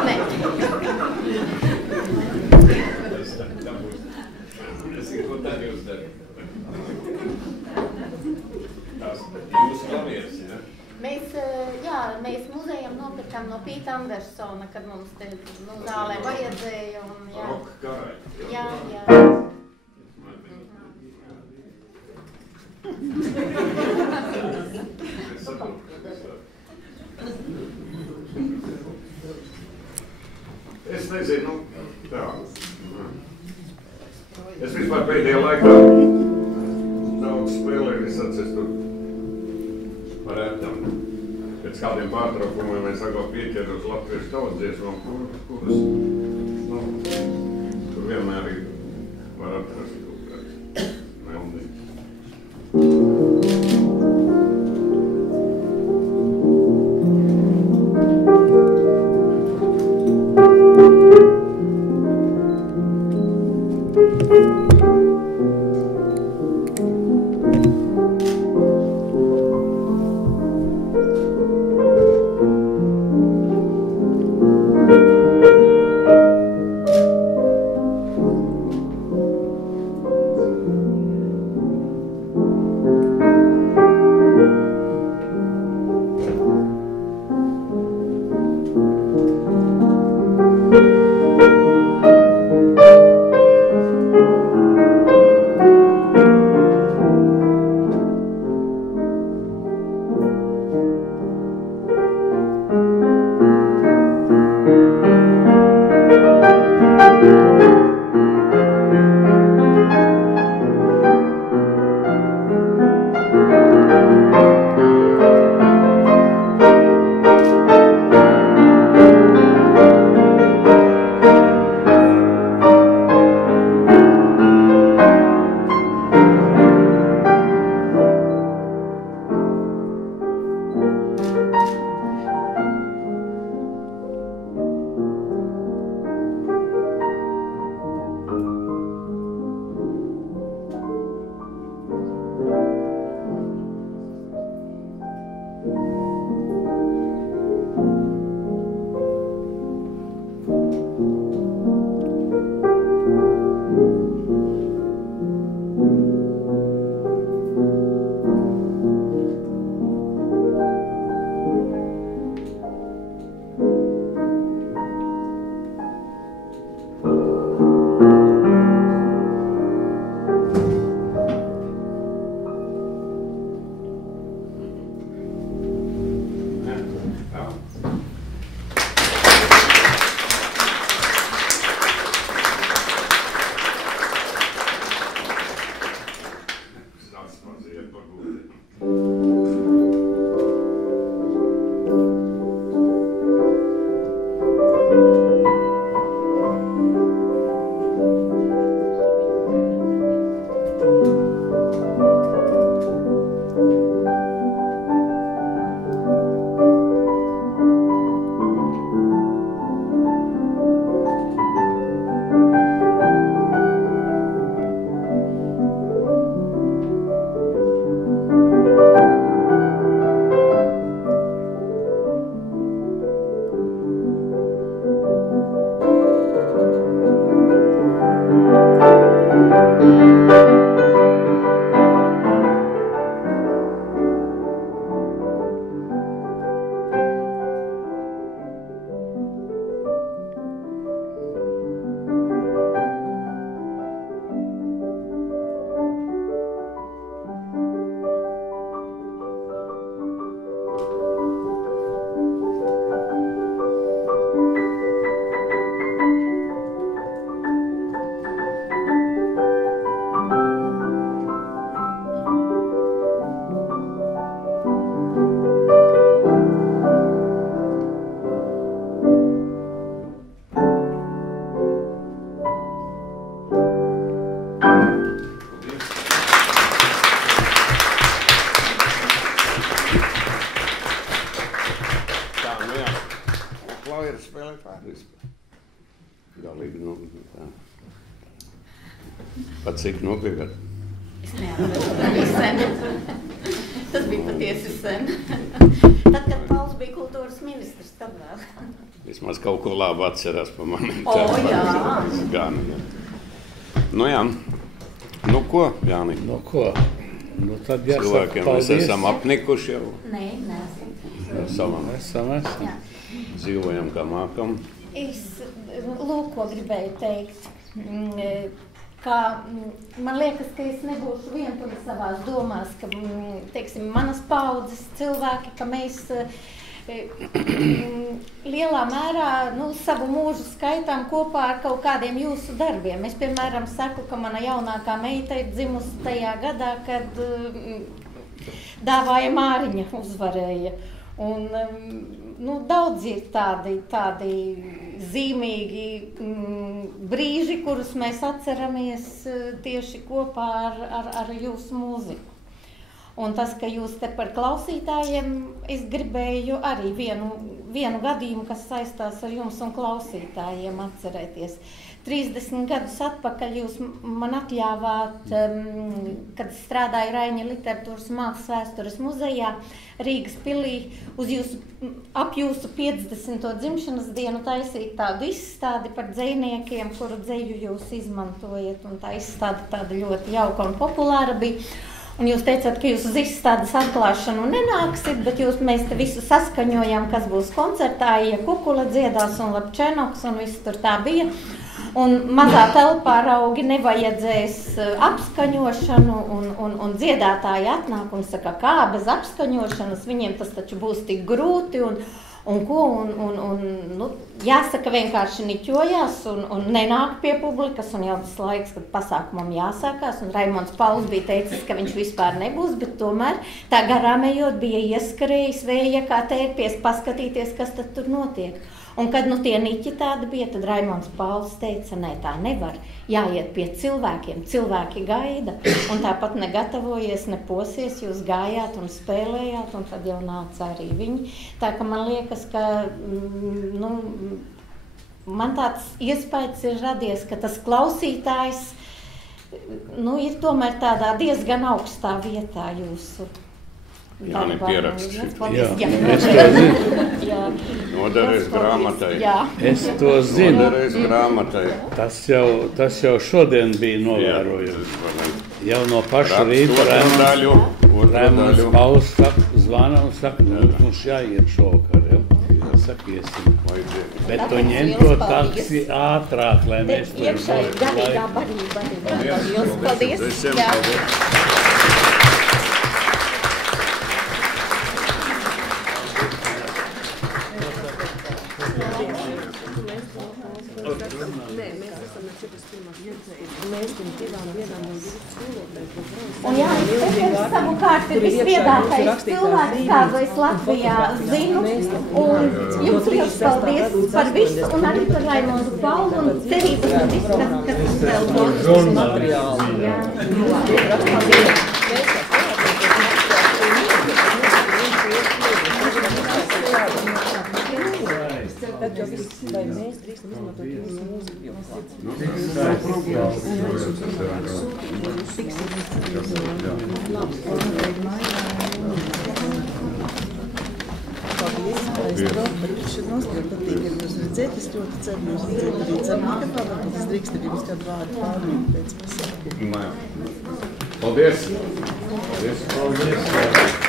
Nē. Ko tad jūs darat? Tās jūsu klavieres, ja? Mēs muzejam nopirkām no Pīta Andersona, kad mums te zālē vajadzēja. Roka karai. Jā. Es nezinu, tā. Es vispār pēdējā laikā daudz spēlēju, es atcestu par ētam. Pēc kādiem pārtraukumiem mēs atkal pieķēru uz latviešu tautsdziesmām, kuras, tur vienmēr var atrast kaut kāds meldīgs. spēlēt vārdu vispār. Galīgi, nu, tā. Pat cik nopiekāt? Es neatceros, sen. Tas bija patiesi sen. Tad, kad Pauls bija kultūras ministrs, tad vēl. Vismaz kaut ko labu atcerās pa mani. Jā. Gan, jā. Nu jā. Nu ko, Jāni? Nu ko? Nu tad jāsaka cilvēkiem paldies. mēs esam apnikuši jau. Nē, neesam. Savam. Esam. Jā. Dzīvojam kā mākam. Es lūk, ko gribēju teikt. Ka, man liekas, ka es nebūšu vientuļa savās domās, ka, teiksim, manas paudzes cilvēki, ka mēs lielā mērā savu mūžu skaitām kopā ar kaut kādiem jūsu darbiem. Es, piemēram, saku, ka mana jaunākā meita ir dzimusi tajā gadā, kad Dāvāja Māriņa uzvarēja. Un, daudz ir tādi zīmīgi brīži, kurus mēs atceramies tieši kopā ar jūsu mūziku. Un tas, ka jūs te par klausītājiem, es gribēju arī vienu gadījumu, kas saistās ar jums un klausītājiem atcerēties. 30 gadus atpakaļ jūs man atļāvāt, kad strādāju Raiņa literatūras mākslas vēstures muzejā Rīgas pilī, ap jūsu 50. dzimšanas dienu taisīt tādu izstādi par dzejniekiem, kuru dzeju jūs izmantojat. Un tā izstāde tāda ļoti jauka un populāra bija. Un jūs teicāt, ka jūs uz izstādes atklāšanu nenāksit, bet mēs te visu saskaņojām, kas būs koncertā, ja Kukula dziedās un Lapčenoks un viss tur tā bija. Un mazā telpā raugi nevajadzēs apskaņošanu un dziedātāji atnāk un saka, kā bez apskaņošanas, viņiem tas taču būs tik grūti un jāsaka vienkārši niķojās un nenāk pie publikas un jau tas laiks, kad pasākumam jāsākās un Raimonds Pauls bija teicis, ka viņš vispār nebūs, bet tomēr tā garām ejot bija ieskarējis vēja kā tērpies paskatīties, kas tad tur notiek. Un kad tie niķi tādi bija, tad Raimonds Pauls teica, nē, tā nevar, jāiet pie cilvēkiem, cilvēki gaida, un tāpat negatavojies, neposies, jūs gājāt un spēlējāt, un tad jau nāca arī viņi. Tā ka man liekas, ka man tāds iespējas ir radies, ka tas klausītājs ir tomēr tādā diezgan augstā vietā jūsu. Jāni pierakst. Jā, es to zinu. Noderēs grāmatai. Jā. Es to zinu. Noderēs grāmatai. Tas jau šodien bija novērojams. Jau no paša rīta Raimonds Pauls zvana un saka, mums jāiet šovakar. Saka, iesim. Bet tu ņem to taksi ātrāk, lai mēs tur iekšēji garīgā barība. Paldies. Un Jānis Pekers savukārt ir visviedākais cilvēks, kādu es Latvijā zinu. Un jums liels paldies par visu un arī par Raimondu Paulu un cerības un visu, kas vēl būs materiāli. Tad jau viss, vai mēs drīkstam izmantot jūsu mūziku. Paldies, par tikšanos, ļoti patīk jūs redzēt. Es ļoti ceru jūs redzēt arī Cernikavā, varbūt es drīkstu arī jums kādu vārdu pārmīt pēc pasākumu. Paldies! Paldies! Paldies!